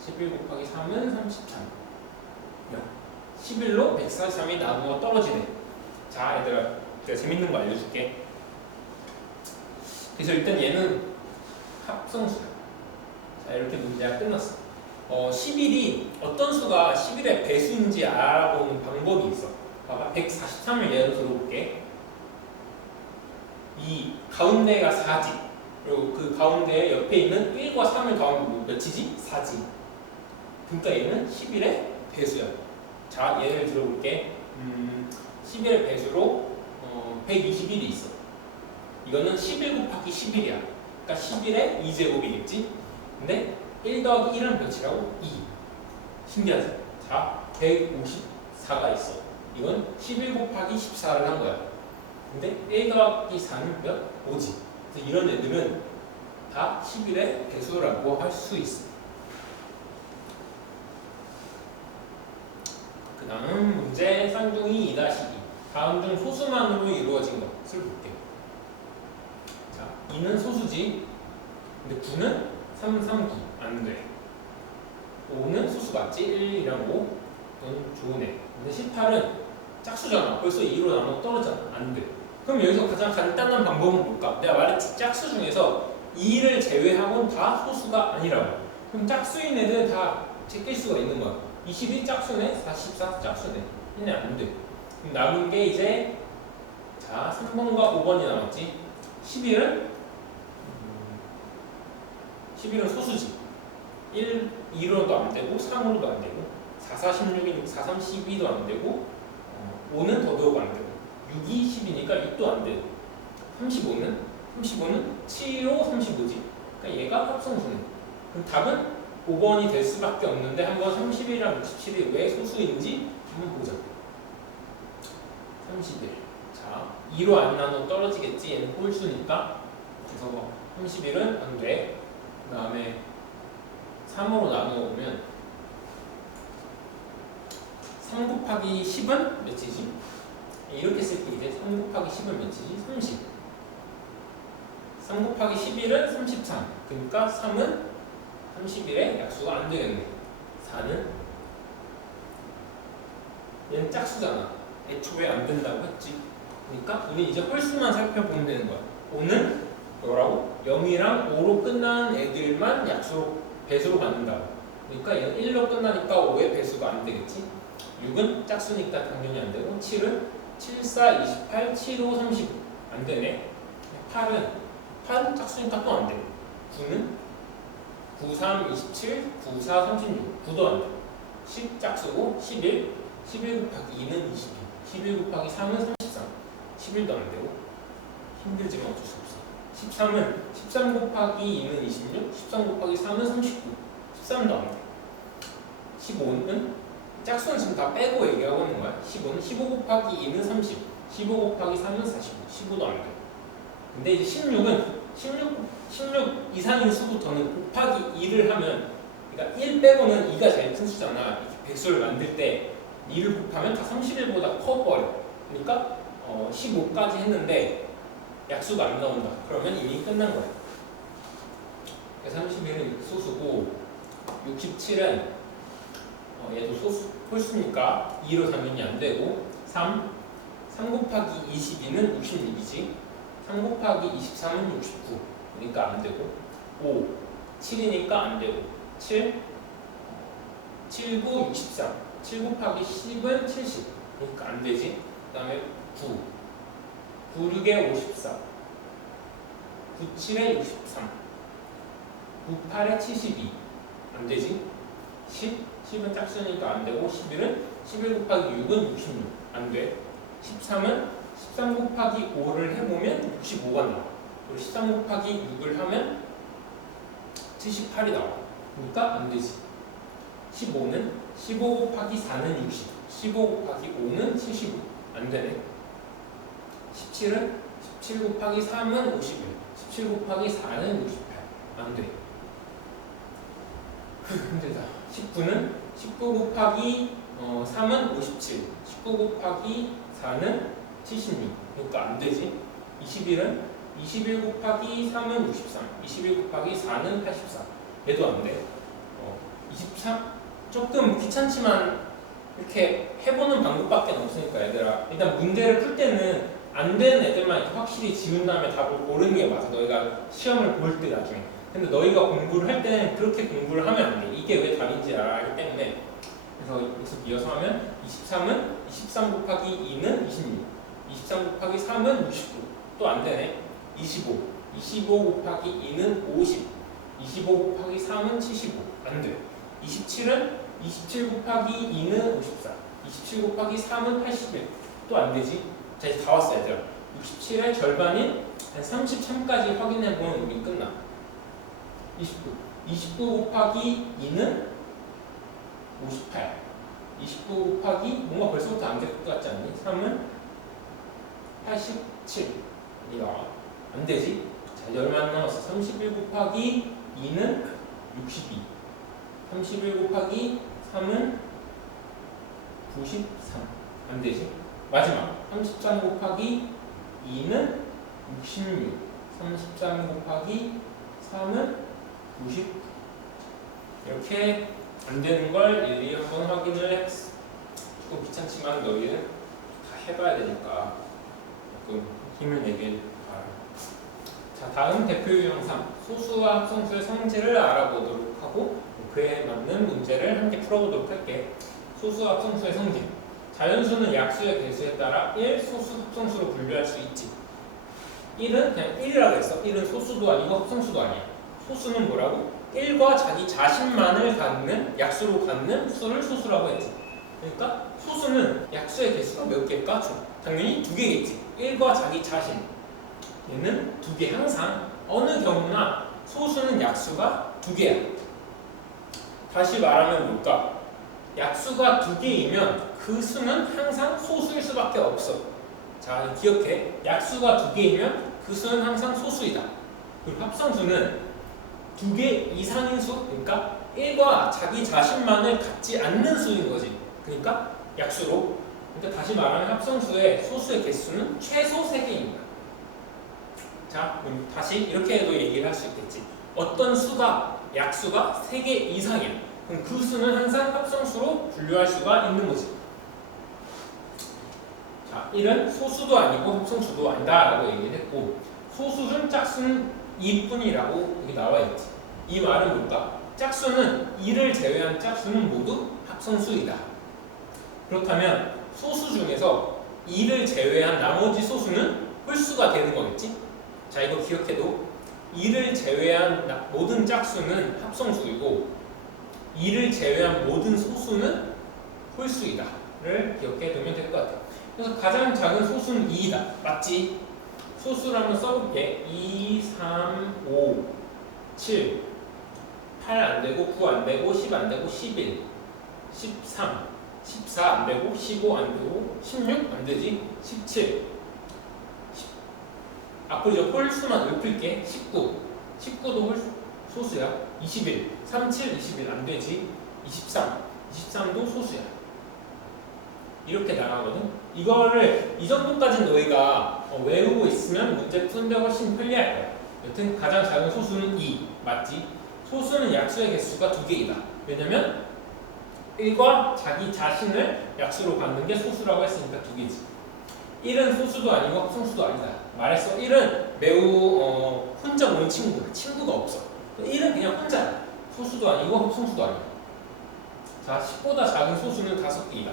11 곱하기 3은 33. 11로 143이 나누어 떨어지네. 자, 얘들아, 내가 재밌는 거 알려줄게. 그래서 일단 얘는 합성수야. 자, 이렇게 문제가 끝났어. 11이 어떤 수가 11의 배수인지 알아보는 방법이 있어. 봐봐, 143을 예로 들어볼게. 이 가운데가 4지. 그리고 그 가운데 옆에 있는 1과 3을 가운데 몇이지? 4지. 그러니까 얘는 11의 배수야. 자, 예를 들어볼게. 11의 배수로 121이 있어. 이거는 11 곱하기 11이야. 그러니까 11의 2제곱이겠지? 근데 1 더하기 1은 몇이라고? 2. 신기하지? 자, 154가 있어. 이건 11 곱하기 14를 한 거야. 근데 1 더하기 4는 몇? 5지. 그래서 이런 애들은 다 11의 배수라고 할 수 있어. 그 다음 문제 쌍둥이 2-2 다음 중 소수만으로 이루어진 것을 볼게요. 자, 2는 소수지. 근데 9는 3, 3, 9 안 돼. 5는 소수 맞지? 1, 2랑 5 넌 좋으네. 근데 18은 짝수잖아. 벌써 2로 나눠 떨어졌잖아. 안 돼. 그럼 여기서 가장 간단한 방법은 뭘까? 내가 말했지. 짝수 중에서 2를 제외하고는 다 소수가 아니라고. 그럼 짝수인 애들 다 제낄 수가 있는 거야. 22 짝수네, 44 짝수네. 얘네 안 돼. 그럼 남은 게 이제 자 3번과 5번이 남았지. 11은 소수지. 1, 2로도 안 되고 3으로도 안 되고 4, 4, 16이니까 4, 3, 12도 안 되고 5는 더더욱 안 되고 6, 2, 10이니까 6도 안 되고 35는 7로 35지. 그러니까 얘가 합성수네. 그럼 답은 5번이 될 수밖에 없는데 한번 31이랑 67이 왜 소수인지 한번 보자. 31. 자, 2로 안 나눠 떨어지겠지. 얘는 홀수니까. 그래서 31은 안 돼. 그 다음에 3으로 나누어 보면 3 곱하기 10은 몇이지? 이렇게 쓸게 이제 3 곱하기 10은 몇이지? 30. 3 곱하기 11은 33. 그러니까 3은 31의 약수가 안 되겠네. 4는 얘는 짝수잖아. 애초에 안 된다고 했지. 그러니까 우리 이제 홀수만 살펴보면 되는 거야. 5는 뭐라고? 0이랑 5로 끝나는 애들만 약수로 배수로 받는다고. 그러니까 얘는 1로 끝나니까 5의 배수가 안 되겠지. 6은 짝수니까 당연히 안 되고 7은 7, 4, 28, 7, 5, 35 안 되네. 8은 짝수니까 또 안 돼. 9는 9, 3, 27, 9, 4, 36 9도 안 돼. 10 짝수고 11 곱하기 2는 22 11 곱하기 3은 33 11도 안 되고 힘들지만 어쩔 수 없어. 13은 13 곱하기 2는 26 13 곱하기 3은 39 13도 안 돼. 15는 짝수는 지금 다 빼고 얘기하고 있는 거야. 15는 15 곱하기 2는 30 15 곱하기 3은 45 15도 안 돼. 근데 이제 16 이상인 수부터는 곱하기 2를 하면, 그러니까 1 빼고는 2가 제일 큰 수잖아. 백수를 만들 때 2를 곱하면 다 31보다 커버려. 그러니까 15까지 했는데 약수가 안 나온다. 그러면 이미 끝난 거야. 31은 소수고 67은 얘도 홀수니까 2로 당연히 안 되고 3 곱하기 22는 66이지. 3 곱하기 23은 69 그러니까 안 되고 5 7이니까 안 되고 7 9 63 7 곱하기 10은 70 그러니까 안 되지. 그 다음에 9 6에 54 9 7에 63 9 8에 72 안 되지. 10은 짝수니까 안 되고 11은 11 곱하기 6은 66 안 돼. 13은 13 곱하기 5를 해보면 65가 나와. 그리고 13 곱하기 6을 하면 78이 나와. 그러니까 안 되지. 15는 15 곱하기 4는 60 15 곱하기 5는 75 안 되네. 17은 17 곱하기 3은 51 17 곱하기 4는 68 안 돼. 힘들다. 19는 19 곱하기 3은 57 19 곱하기 4는 76 그러니까 안 되지. 21은 21 곱하기 3은 63 21 곱하기 4는 84 얘도 안 돼. 23 조금 귀찮지만 이렇게 해보는 방법밖에 없으니까 얘들아 일단 문제를 풀 때는 안 되는 애들만 이렇게 확실히 지운 다음에 답을 고르는 게 맞아. 너희가 시험을 볼 때 나중에. 근데 너희가 공부를 할 때는 그렇게 공부를 하면 안 돼. 이게 왜 답인지 알기 때문에. 그래서 여기서 이어서 하면 23은 23 곱하기 2는 26 23 곱하기 3은 69 또 안 되네. 25 곱하기 2는 50 25 곱하기 3은 75 안 돼. 27은 27 곱하기 2는 54 27 곱하기 3은 81 또 안 되지. 자 이제 다 왔어 얘들아. 67의 절반인 한 33까지 확인해보면 우린 끝나. 29 곱하기 2는 58 29 곱하기 뭔가 벌써부터 안 될 것 같지 않니? 3은 87 이리 나와. 안 되지? 자 자, 얼마 남았어? 31 곱하기 2는 62. 31 곱하기 3은 93. 안 되지? 마지막 33 곱하기 2는 66. 33 곱하기 3은 99. 이렇게 안 되는 걸 일일이 한번 확인을 했어. 조금 귀찮지만 너희는 다 해봐야 되니까 조금 힘을 내길 바라. 자, 다음 대표 유형 3. 소수와 합성수의 성질을 알아보도록 하고 그에 맞는 문제를 함께 풀어보도록 할게. 소수와 합성수의 성질. 자연수는 약수의 개수에 따라 1 소수 합성수로 분류할 수 있지. 1은 그냥 1이라고 했어. 1은 소수도 아니고 합성수도 아니야. 소수는 뭐라고? 1과 자기 자신만을 갖는 약수로 갖는 수를 소수라고 했지. 그러니까 소수는 약수의 개수가 몇 개일까? 당연히 2개겠지. 1과 자기 자신. 얘는 2개. 항상 어느 경우나 소수는 약수가 2개야. 다시 말하면 뭘까? 약수가 2개이면 그 수는 항상 소수일 수밖에 없어. 자, 기억해. 약수가 2개이면 그 수는 항상 소수이다. 그리고 합성수는 2개 이상인 수, 그러니까 1과 자기 자신만을 갖지 않는 수인 거지. 그러니까 약수로. 그러니까 다시 말하면 합성수의 소수의 개수는 최소 3개입니다. 자, 그럼 다시 이렇게도 얘기를 할 수 있겠지. 어떤 수가 약수가 3개 이상이야. 그럼 그 수는 항상 합성수로 분류할 수가 있는 거지. 자, 1은 소수도 아니고 합성수도 아니다 라고 얘기를 했고, 소수는 짝수는 2뿐이라고 여기 나와 있지. 이 말은 뭘까? 짝수는 2를 제외한 짝수는 모두 합성수이다. 그렇다면 소수 중에서 2를 제외한 나머지 소수는 홀수가 되는 거겠지? 자, 이거 기억해도 2를 제외한 모든 짝수는 합성수이고 2를 제외한 모든 소수는 홀수이다 를 기억해 두면 될 것 같아요. 그래서 가장 작은 소수는 2이다. 맞지? 소수를 한번 써볼게. 2, 3, 5, 7, 8 안되고 9 안되고 10 안되고 11, 13, 14 안되고 15 안되고 16 안되지? 17 앞으로 이제 홀수만 높일게. 19 19도 소수야. 21 37, 21 안되지? 23 23도 소수야. 이렇게 나가거든. 이거를 이 정도까지 너희가 외우고 있으면 문제 푸는데 훨씬 편리할 거야. 여튼 가장 작은 소수는 2 맞지? 소수는 약수의 개수가 2개이다. 왜냐면 1과 자기 자신을 약수로 갖는 게 소수라고 했으니까 2개지. 1은 소수도 아니고 합성수도 아니다. 말했어. 1은 매우 혼자 노는 친구가 없어. 1은 그냥 혼자야. 소수도 아니고 합성수도 아니야. 자, 10보다 작은 소수는 5개이다.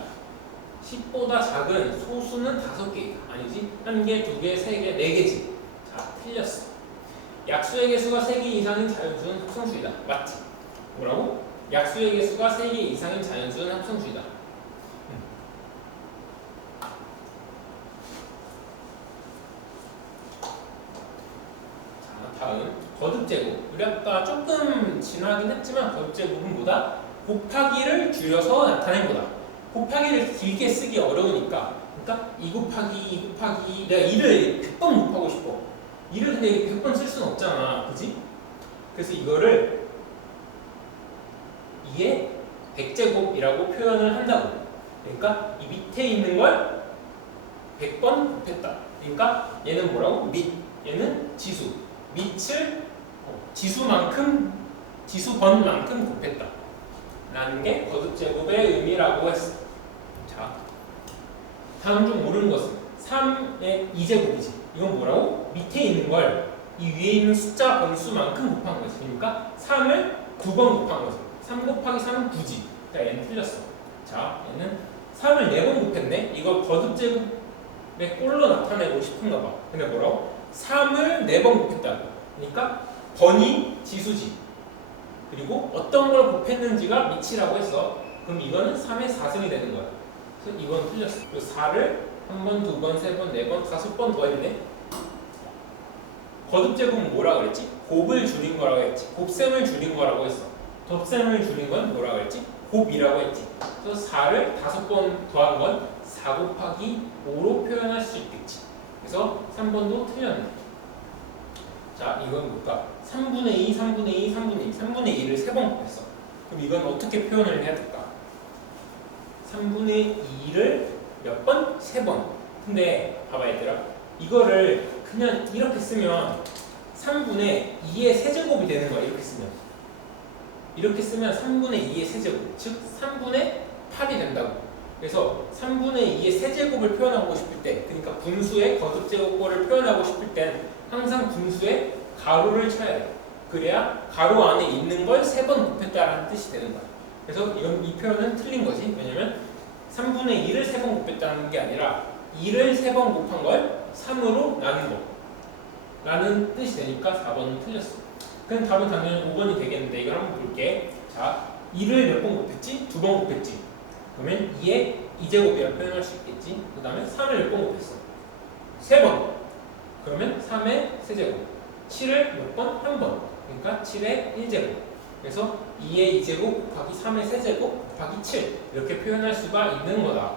10보다 작은 소수는 5개이다. 아니지? 1개, 2개, 3개, 4개지. 자, 틀렸어. 약수의 개수가 3개 이상인 자연수는 합성수이다. 맞지? 뭐라고? 약수의 개수가 3개 이상인 자연수는 합성수이다. 자, 다음 거듭제곱. 우리 아까 조금 지나긴 했지만 거듭제곱은 뭐다? 곱하기를 줄여서 나타낸 거다. 곱하기를 길게 쓰기 어려우니까, 그러니까 2 곱하기 2 곱하기 내가 2를 100번 곱하고 싶어. 2를 근데 100번 쓸 수는 없잖아. 그지? 그래서 이거를 2의 100제곱이라고 표현을 한다고. 그러니까 이 밑에 있는 걸 100번 곱했다. 그러니까 얘는 뭐라고? 밑. 얘는 지수. 밑을 지수번만큼 곱했다. 라는 게 거듭제곱의 의미라고 했어. 자, 다음 중 옳은 것은 3의 2제곱이지. 이건 뭐라고? 밑에 있는 걸 이 위에 있는 숫자 번수만큼 곱한 거지. 그러니까 3을 2번 곱한 거지. 3 곱하기 3은 9지. 그러니까 얘는 틀렸어. 자, 얘는 3을 4번 곱했네. 이걸 거듭제곱의 꼴로 나타내고 싶은가 봐. 근데 뭐라고? 3을 4번 곱했다고. 그러니까 번이 지수지. 그리고 어떤 걸 곱했는지가 밑이라고 했어. 그럼 이거는 3의 4승이 되는 거야. 그래서 이건 틀렸어. 그리고 4를 1번, 2번, 3번, 4번, 5번 더했네. 거듭제곱은 뭐라 그랬지? 곱을 줄인 거라고 했지. 곱셈을 줄인 거라고 했어. 덧셈을 줄인 건 뭐라고 했지? 곱이라고 했지. 그래서 4를 5번 더한 건 4 곱하기 5로 표현할 수 있겠지. 그래서 3번도 틀렸네. 자, 자, 이건 뭘까? 3분의 2, 3분의 2, 3분의 2, 3분의 2를 3번 곱했어. 그럼 이건 어떻게 표현을 해야 될까? 3분의 2를 몇 번? 3번. 근데 봐봐 얘들아. 이거를 그냥 이렇게 쓰면 3분의 2의 세제곱이 되는 거야. 이렇게 쓰면 3분의 2의 세제곱, 즉 3분의 8이 된다고. 그래서 3분의 2의 세제곱을 표현하고 싶을 때, 그러니까 분수의 거듭제곱꼴을 표현하고 싶을 땐 항상 분수의 가로를 쳐야 돼. 그래야 가로 안에 있는 걸 3번 곱했다라는 뜻이 되는 거야. 그래서 이 표현은 틀린 거지. 왜냐면 3분의 2를 3번 곱했다는 게 아니라 2를 3번 곱한 걸 3으로 나눈 거 라는 뜻이 되니까 4번은 틀렸어. 그럼 답은 당연히 5번이 되겠는데 이걸 한번 볼게. 자, 2를 몇 번 곱했지? 2번 곱했지. 그러면 2의 2제곱이라고 표현할 수 있겠지. 그 다음에 3을 몇 번 곱했어? 3번. 그러면 3의 세제곱. 7을 몇 번? 1번. 그러니까 7의 1제곱. 그래서 2의 2제곱 곱하기 3의 세제곱 곱하기 7 이렇게 표현할 수가 있는 거다.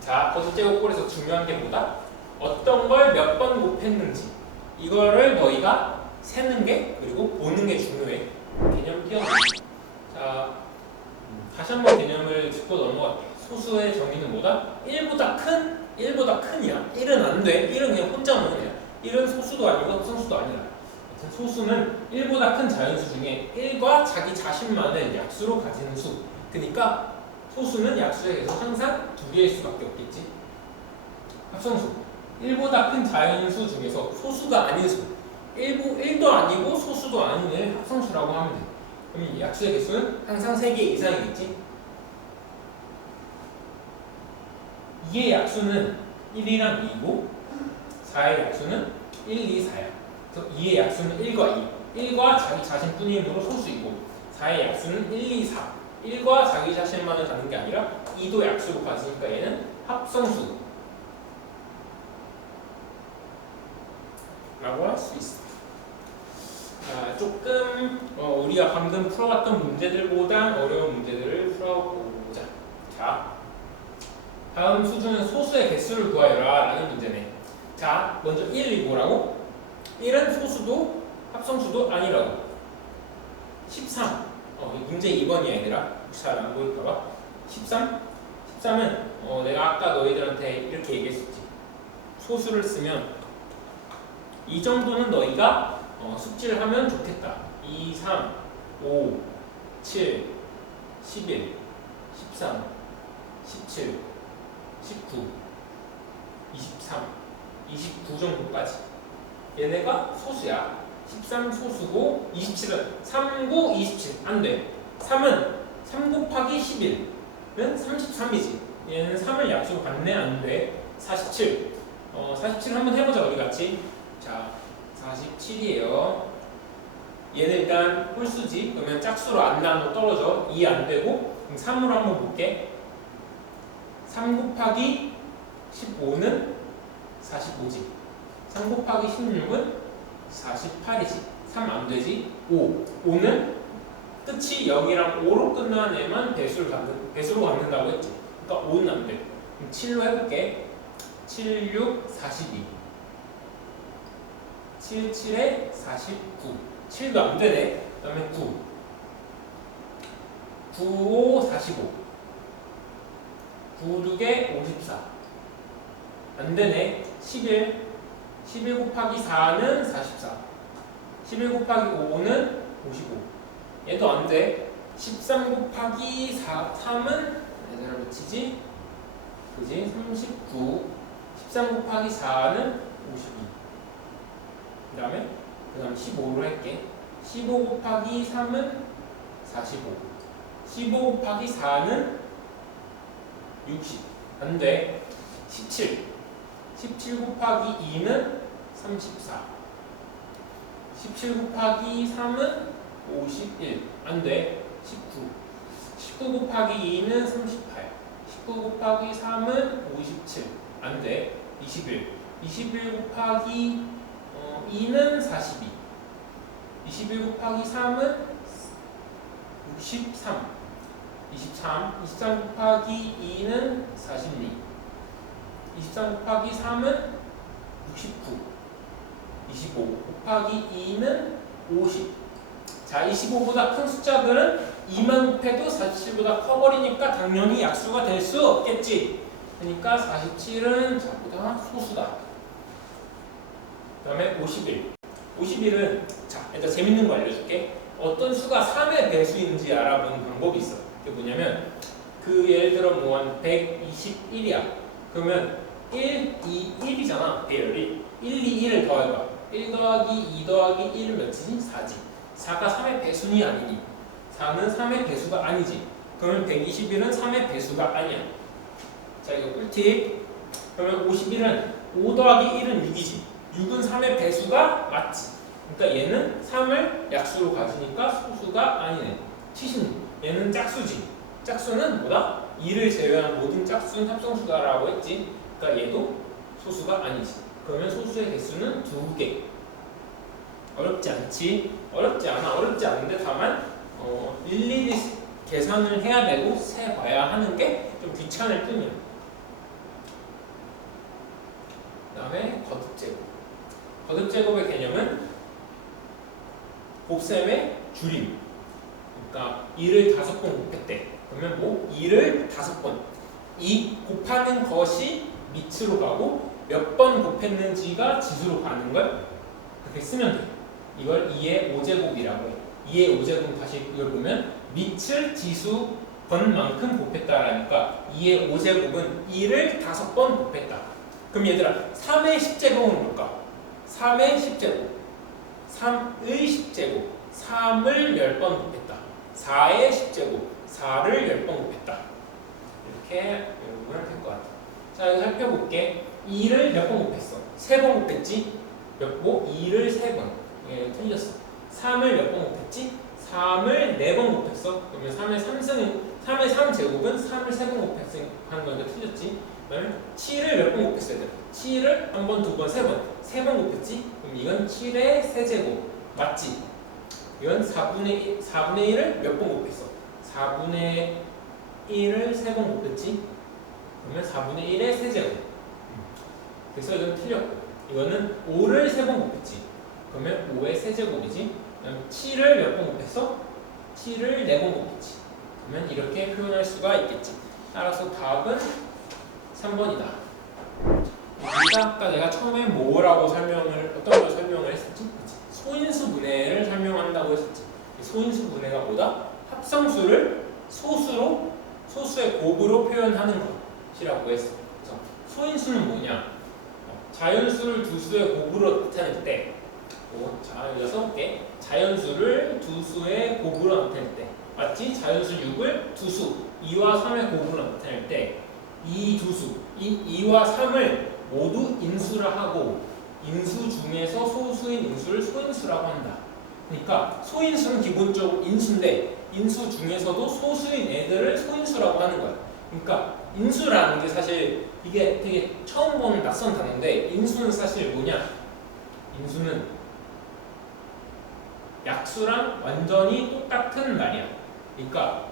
자, 거듭제곱꼴에서 중요한 게 뭐다? 어떤 걸 몇 번 곱했는지 이거를 너희가 세는 게 그리고 보는 게 중요해. 개념 끼워넣기. 자, 다시 한번 개념을 짚고 넘어갈게. 소수의 정의는 뭐다? 1보다 큰이야. 1은 안 돼. 1은 그냥 혼자 먹는 애야. 1은 소수도 아니고 합성수도 아니야. 소수는 1보다 큰 자연수 중에 1과 자기 자신만을 약수로 가지는 수. 그러니까 소수는 약수에 계속 항상 2개일 수밖에 없겠지. 합성수 1보다 큰 자연수 중에서 소수가 아닌 수 1도 아니고 소수도 아닌 애를 합성수라고 하면 돼. 그럼 이 약수의 개수는 항상 3개 이상이겠지. 2의 약수는 1이랑 2고 4의 약수는 1, 2, 4야. 그래서 2의 약수는 1과 2 1과 자기 자신뿐이므로 소수이고 4의 약수는 1, 2, 4 1과 자기 자신만을 갖는 게 아니라 2도 약수로 가지니까 얘는 합성수 라고 할 수 있어. 자, 조금 우리가 방금 풀어봤던 문제들보다 어려운 문제들을 풀어보자. 자, 다음 수준은 소수의 개수를 구하여라 라는 문제네. 자, 먼저 1이 뭐라고? 1은 소수도 합성수도 아니라고. 13 문제 2번이야 얘들아. 잘 안 보일까봐. 13은 내가 아까 너희들한테 이렇게 얘기했었지. 소수를 쓰면 이 정도는 너희가 숙지를 하면 좋겠다. 2, 3, 5, 7, 11, 13, 17, 19, 23, 29 정도까지. 얘네가 소수야. 13 소수고 27은 3, 9, 27 안 돼. 3은 3 곱하기 11은 33이지. 얘는 3을 약수로 갖네. 안 돼. 47 47 한번 해보자 우리 같이. 자, 47이에요. 얘는 일단 홀수지. 그러면 짝수로 안 나눠 떨어져. 2 안 되고. 그럼 3으로 한번 볼게. 3 곱하기 15는 45지. 3 곱하기 16은 48이지. 3 안 되지. 5는 끝이 0이랑 5로 끝나는 애만 배수로 갖는다고 했지. 그러니까 5는 안 돼. 그럼 7로 해볼게. 7, 6, 42. 7, 7에 49. 7도 안 되네. 그 다음에 9. 9, 5, 45. 9, 6에 54. 안 되네. 11. 11 곱하기 4는 44. 11 곱하기 5는 55. 얘도 안 돼. 13 곱하기 3은 얘들아 몇이지? 그지? 39. 13 곱하기 4는 52. 그 다음 15로 할게. 15 곱하기 3은 45. 15 곱하기 4는 60. 안 돼. 17. 17 곱하기 2는 34. 17 곱하기 3은 51. 안 돼. 19. 19 곱하기 2는 38. 19 곱하기 3은 57. 안 돼. 21. 21 곱하기 2는 42. 21 곱하기 3은 63. 23 곱하기 2는 46. 23 곱하기 3은 69. 25 곱하기 2는 50. 자, 25보다 큰 숫자들은 2만 곱해도 47보다 커버리니까 당연히 약수가 될 수 없겠지. 그러니까 47은 자보다 소수다. 그 다음에 51. 51은 자, 일단 재밌는 거 알려줄게. 어떤 수가 3의 배수인지 알아보는 방법이 있어. 그게 뭐냐면 그 예를 들어 뭐 121이야. 그러면 1, 2, 1이잖아. 배열이 1, 2, 1을 더해봐. 1 더하기 2 더하기 1은 몇이지? 4지. 4가 3의 배수니 아니니? 4는 3의 배수가 아니지. 그러면 121은 3의 배수가 아니야. 자, 이거 꿀팁. 그러면 51은 5 더하기 1은 6이지. 6은 3의 배수가 맞지. 그러니까 얘는 3을 약수로 가지니까 소수가 아니네. 70. 얘는 짝수지. 짝수는 뭐다? 2를 제외한 모든 짝수는 합성수다라고 했지. 그러니까 얘도 소수가 아니지. 그러면 소수의 개수는 2개. 어렵지 않지? 어렵지 않아. 어렵지 않은데 다만 일일이 계산을 해야 되고 세봐야 하는 게 좀 귀찮을 뿐이야. 그 다음에 거듭제곱. 거듭제곱의 개념은 곱셈의 줄임. 그러니까 2를 5번 곱했대. 그러면 뭐 2를 5번. 이 곱하는 것이 밑으로 가고 몇 번 곱했는지가 지수로 가는 걸 그렇게 쓰면 돼. 이걸 2의 5제곱이라고 해. 2의 5제곱 다시 이걸 보면 밑을 지수 번만큼 곱했다라니까 2의 5제곱은 2를 5번 곱했다. 그럼 얘들아 3의 10제곱은 뭘까? 3의 10제곱 3의 10제곱 3을 10번 곱했다. 4의 10제곱 4를 10번 곱했다. 이렇게 외우면 될 것 같아. 자, 여기 살펴볼게. 2를 몇 번 곱했어? 3번 곱했지? 몇 번? 2를 3번. 예, 틀렸어. 3을 몇 번 곱했지? 3을 4번 곱했어. 그러면 3의 3제곱은 3을 3번 곱했는 거니까 틀렸지? 그러면 7을 몇 번 곱했어야 돼? 7을 한 번, 두 번, 3번. 3번 곱했지? 그럼 이건 7의 세제곱. 맞지? 이건 4분의 1을 몇 번 곱했어? 4분의 1을 3번 곱했지? 그러면 4분의 1의 세제곱. 그래서 이건 틀렸고 이거는 5를 3번 곱했지. 그러면 5의 세제곱이지. 그럼 7을 몇 번 곱했어? 7을 4번 곱했지. 그러면 이렇게 표현할 수가 있겠지. 따라서 답은 3번이다. 아까 내가 처음에 뭐라고 어떤 걸 설명을 했었지? 소인수 분해를 설명한다고 했었지. 소인수 분해가 뭐다? 합성수를 소수의 곱으로 표현하는 것이라고 했어. 그래서 소인수는 뭐냐? 자연수를 두 수의 곱으로 나타낼 때, 자, 여기 써볼게. 자연수를 두 수의 곱으로 나타낼 때, 맞지? 자연수 6을 두 수, 2와 3의 곱으로 나타낼 때, 이 두 수, 2와 3을 모두 인수라 하고, 인수 중에서 소수인 인수를 소인수라고 한다. 그러니까 소인수는 기본적으로 인수인데, 인수 중에서도 소수인 애들을 소인수라고 하는 거야. 그러니까 인수라는 게 사실 이게 되게 처음 보는 낯선 단어인데 인수는 사실 뭐냐? 인수는 약수랑 완전히 똑같은 말이야. 그러니까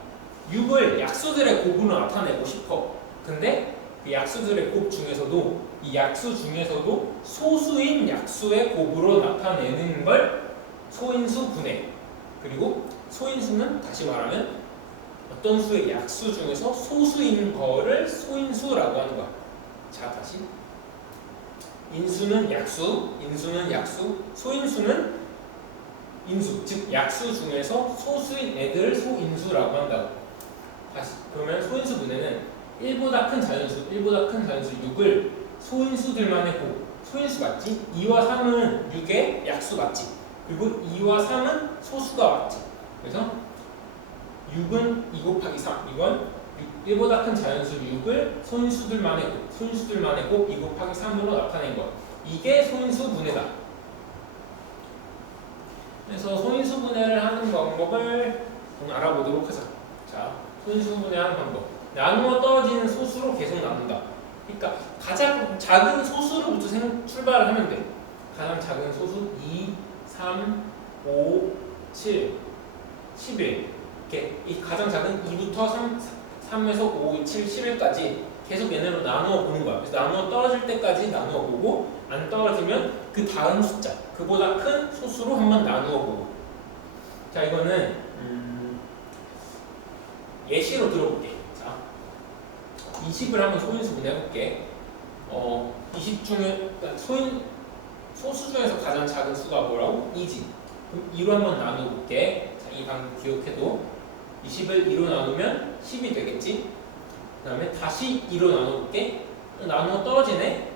6을 약수들의 곱으로 나타내고 싶어. 근데 그 약수들의 곱 중에서도 이 약수 중에서도 소수인 약수의 곱으로 나타내는 걸 소인수 분해. 그리고 소인수는 다시 말하면 어떤 수의 약수 중에서 소수인 거를 소인수라고 하는 거야. 자, 다시. 인수는 약수, 인수는 약수, 소인수는 인수, 즉 약수 중에서 소수인 애들을 소인수라고 한다고. 다시. 그러면 소인수 분해는 1보다 큰 자연수 6을 소인수들만 했고, 소인수 맞지? 2와 3은 6의 약수 맞지? 그리고 2와 3은 소수가 맞지? 그래서 6은 2 곱하기 3. 이건 1보다 큰 자연수 6을 소인수들만의 곱 2 곱하기 3으로 나타낸 것. 이게 소인수 분해다. 그래서 소인수 분해를 하는 방법을 알아보도록 하자. 자, 소인수 분해하는 방법. 나누어 떨어지는 소수로 계속 나눈다. 그러니까 가장 작은 소수로부터 출발을 하면 돼. 가장 작은 소수 2, 3, 5, 7, 11. 이렇게 이 가장 작은 2부터 3에서 5, 7, 11까지 계속 얘네로 나누어 보는 거야. 그래서 나누어 떨어질 때까지 나누어 보고 안 떨어지면 그 다음 숫자, 그보다 큰 소수로 한번 나누어 보고. 자, 이거는 예시로 들어볼게. 자, 20을 한번 소인수 분해해볼게. 20 중에 소수 중에서 가장 작은 수가 뭐라고? 2지. 그럼 2로 한번 나눠볼게. 자, 이 방법 기억해도 20을 2로 나누면 10이 되겠지. 그 다음에 다시 2로 나눠볼게. 나누어 떨어지네.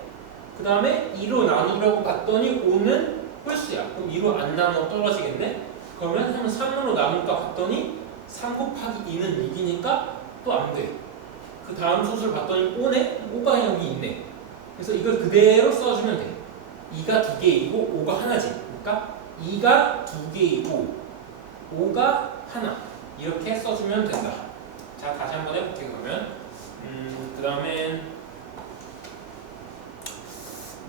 그 다음에 2로 나누려고 봤더니 5는 홀수야. 그럼 2로 안 나누어 떨어지겠네. 그러면 한번 3으로 나눌까 봤더니 3 곱하기 2는 6이니까 또 안 돼. 그 다음 소수를 봤더니 5네? 5가 여기 있네. 그래서 이걸 그대로 써주면 돼. 2가 2개이고 5가 하나지. 그러니까 2가 2개이고 5가 하나. 이렇게 써주면 된다. 자, 다시 한번 해볼게. 그러면 그 다음엔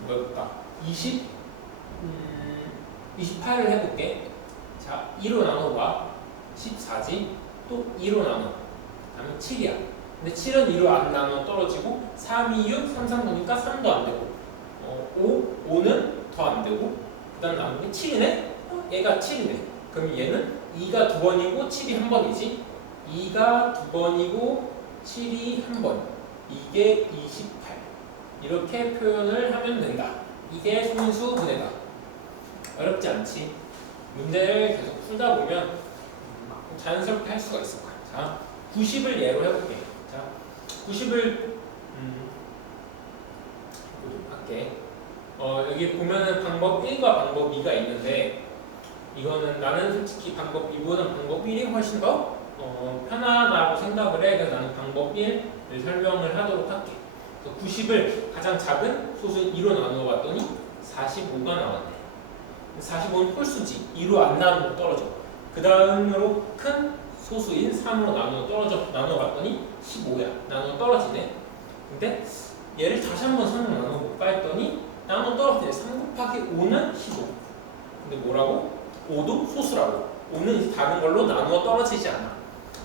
뭐였다? 28을 해볼게. 자, 2로 나눠봐. 14지. 또 2로 나눠. 그다음에 7이야. 근데 7은 2로 안 나눠 떨어지고 3, 2, 6, 3, 3 보니까 3도 안 되고 5는 더 안 되고 그 다음 나누는 게 7이네? 얘가 7이네. 그럼 얘는 2가 2번이고 7이 한 번이지. 2가 2번이고 7이 한 번. 이게 28. 이렇게 표현을 하면 된다. 이게 소인수 분해다. 어렵지 않지? 문제를 계속 풀다 보면 자연스럽게 할 수가 있을 거야. 자, 90을 예로 해볼게. 자, 90을 할게. 여기 보면은 방법 1과 방법 2가 있는데 이거는 나는 솔직히 방법 2보다는 방법 1이 훨씬 더 편하다고 생각을 해. 그래서 나는 방법 1을 설명을 하도록 할게. 90을 가장 작은 소수 2로 나누어 봤더니 45가 나왔네. 45는 홀수지. 2로 안 나누고 떨어져. 그 다음으로 큰 소수인 3으로 나누어 봤더니 15야. 나누어 떨어지네. 근데 얘를 다시 한번 3으로 나눠볼까 했더니 나누어 떨어지네. 3 곱하기 5는 15. 근데 뭐라고? 5도 소수라고. 5는 다른 걸로 나누어 떨어지지 않아.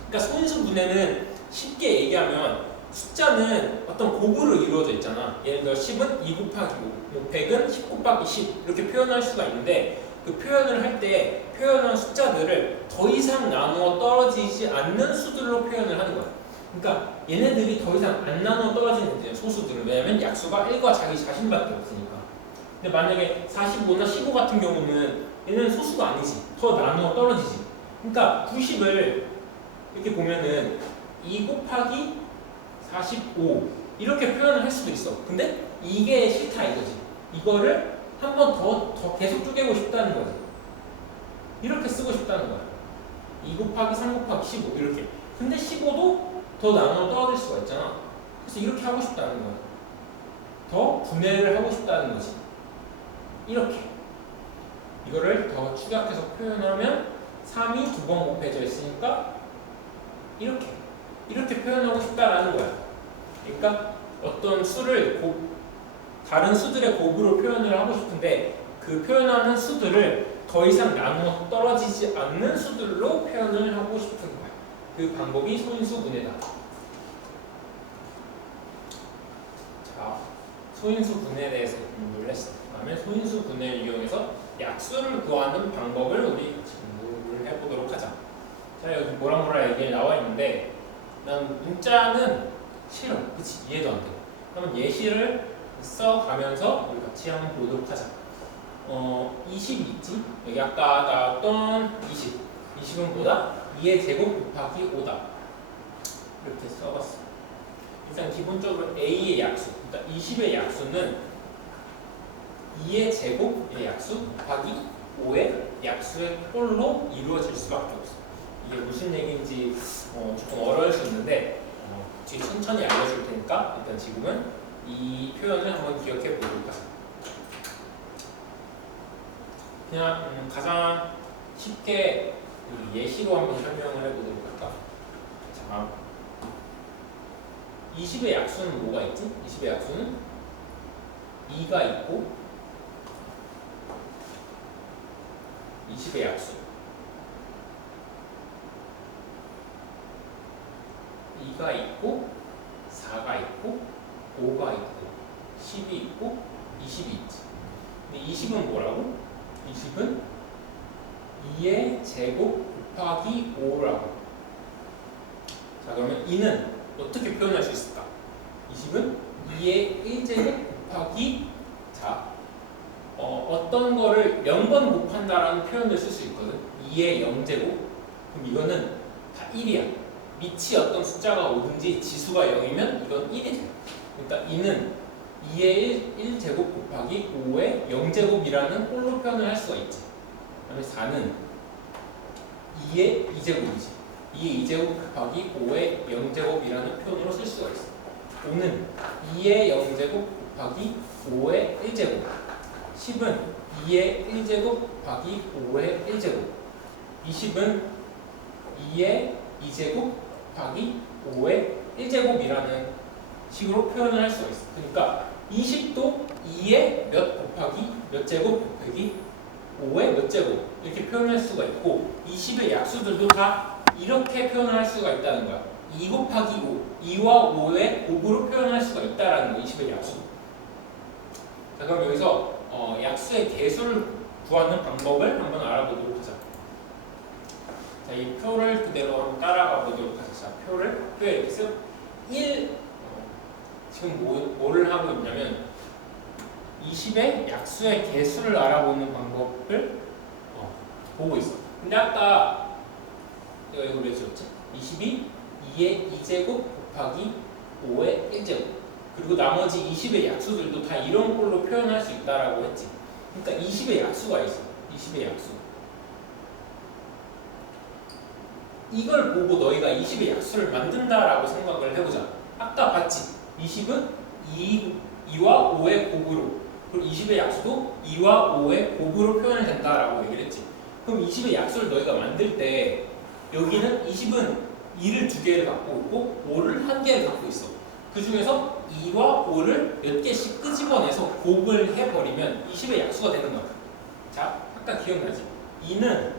그러니까 소인수 분해는 쉽게 얘기하면 숫자는 어떤 곱으로 이루어져 있잖아. 예를 들어 10은 2 곱하기 5, 뭐 100은 10 곱하기 10 이렇게 표현할 수가 있는데 그 표현을 할 때 표현한 숫자들을 더 이상 나누어 떨어지지 않는 수들로 표현을 하는 거야. 그러니까 얘네들이 더 이상 안 나누어 떨어지는 소수들은 왜냐면 약수가 1과 자기 자신밖에 없으니까. 근데 만약에 45나 15 같은 경우는 얘는 소수가 아니지. 더 나누어 떨어지지. 그러니까 90을 이렇게 보면은 2 곱하기 45 이렇게 표현을 할 수도 있어. 근데 이게 싫다 이거지. 이거를 한 번 더 계속 쪼개고 싶다는 거지. 이렇게 쓰고 싶다는 거야. 2 곱하기 3 곱하기 15 이렇게. 근데 15도 더 나눠 떨어질 수가 있잖아. 그래서 이렇게 하고 싶다는 거야. 더 분해를 하고 싶다는 거지. 이렇게. 이거를 더 축약해서 표현하면 3이 2번 곱해져 있으니까 이렇게 표현하고 싶다라는 거야. 그러니까 어떤 수를 다른 수들의 곱으로 표현을 하고 싶은데 그 표현하는 수들을 더 이상 나누어 떨어지지 않는 수들로 표현을 하고 싶은 거야. 그 방법이 소인수 분해다. 자, 소인수 분해에 대해서 공부를 했어. 그다음에 소인수 분해를 이용해서 약수를 구하는 방법을 우리 같이 공부를 해보도록 하자. 자, 여기 뭐라 얘기 나와 있는데 난 문자는 싫어. 그치? 이해도 안 돼. 그럼 예시를 써가면서 우리 같이 한번 보도록 하자. 20 있지? 여기 아까 나왔던 20. 20은 뭐다? 2의 제곱 곱하기 5다. 이렇게 써봤어. 일단 기본적으로 A의 약수, 그러니까 20의 약수는 2의 제곱의 약수 곱하기 5의 약수의 꼴로 이루어질 수밖에 없어. 이게 무슨 얘기인지 조금 어려울 수 있는데 뒤에 천천히 알려줄 테니까 일단 지금은 이 표현을 한번 기억해 보도록 하자. 그냥 가장 쉽게 예시로 한번 설명을 해보도록 할까? 자, 20의 약수는 뭐가 있지? 20의 약수는 2가 있고 20의 약수 2가 있고 4가 있고 5가 있고 10이 있고 20이 있지. 20은 뭐라고? 20은 2의 제곱 곱하기 5라고. 자, 그러면 2는 어떻게 표현할 수 있을까? 20은 2의 1제곱 곱하기, 자, 어떤 거를 0번 곱한다라는 표현을 쓸 수 있거든. 2의 0제곱. 그럼 이거는 다 1이야. 밑이 어떤 숫자가 오든지 지수가 0이면 이건 1이 돼. 그러니까 2는 2의 1제곱 곱하기 5의 0제곱이라는 꼴로 표현을 할 수가 있지. 그 다음에 4는 2의 2제곱이지. 2의 2제곱 곱하기 5의 0제곱이라는 표현으로 쓸 수가 있어. 5는 2의 0제곱 곱하기 5의 1제곱. 10은 2의 1제곱 곱하기 5의 1제곱. 20은 2의 2제곱 곱하기 5의 1제곱이라는 식으로 표현을 할 수가 있어. 그러니까 20도 2의 몇 곱하기 몇 제곱 곱하기 5의 몇 제곱 이렇게 표현할 수가 있고, 20의 약수들도 다 이렇게 표현을 할 수가 있다는 거야. 2 곱하기 5, 2와 5의 곱으로 표현할 수가 있다는 거, 20의 약수. 자, 그럼 여기서 약수의 개수를 구하는 방법을 한번 알아보도록 하자. 자, 이 표를 그대로 한번 따라가 보도록 하자. 자, 표에 이렇게 쓱 1, 지금 뭐를 하고 있냐면 20의 약수의 개수를 알아보는 방법을 보고 있어. 근데 아까 내가 이거 몇 지웠지? 20이 2의 2제곱 곱하기 5의 1제곱. 그리고 나머지 20의 약수들도 다 이런 꼴로 표현할 수 있다라고 했지. 그러니까 20의 약수가 있어. 20의 약수. 이걸 보고 너희가 20의 약수를 만든다라고 생각을 해보자. 아까 봤지? 20은 2와 5의 곱으로, 그리고 20의 약수도 2와 5의 곱으로 표현이 된다라고 얘기를 했지. 그럼 20의 약수를 너희가 만들 때 여기는 20은 2를 2개를 갖고 있고 5를 1개를 갖고 있어. 그 중에서 2와 5를 몇 개씩 끄집어내서 곱을 해버리면 20의 약수가 되는 거야. 자, 아까 기억나지? 2는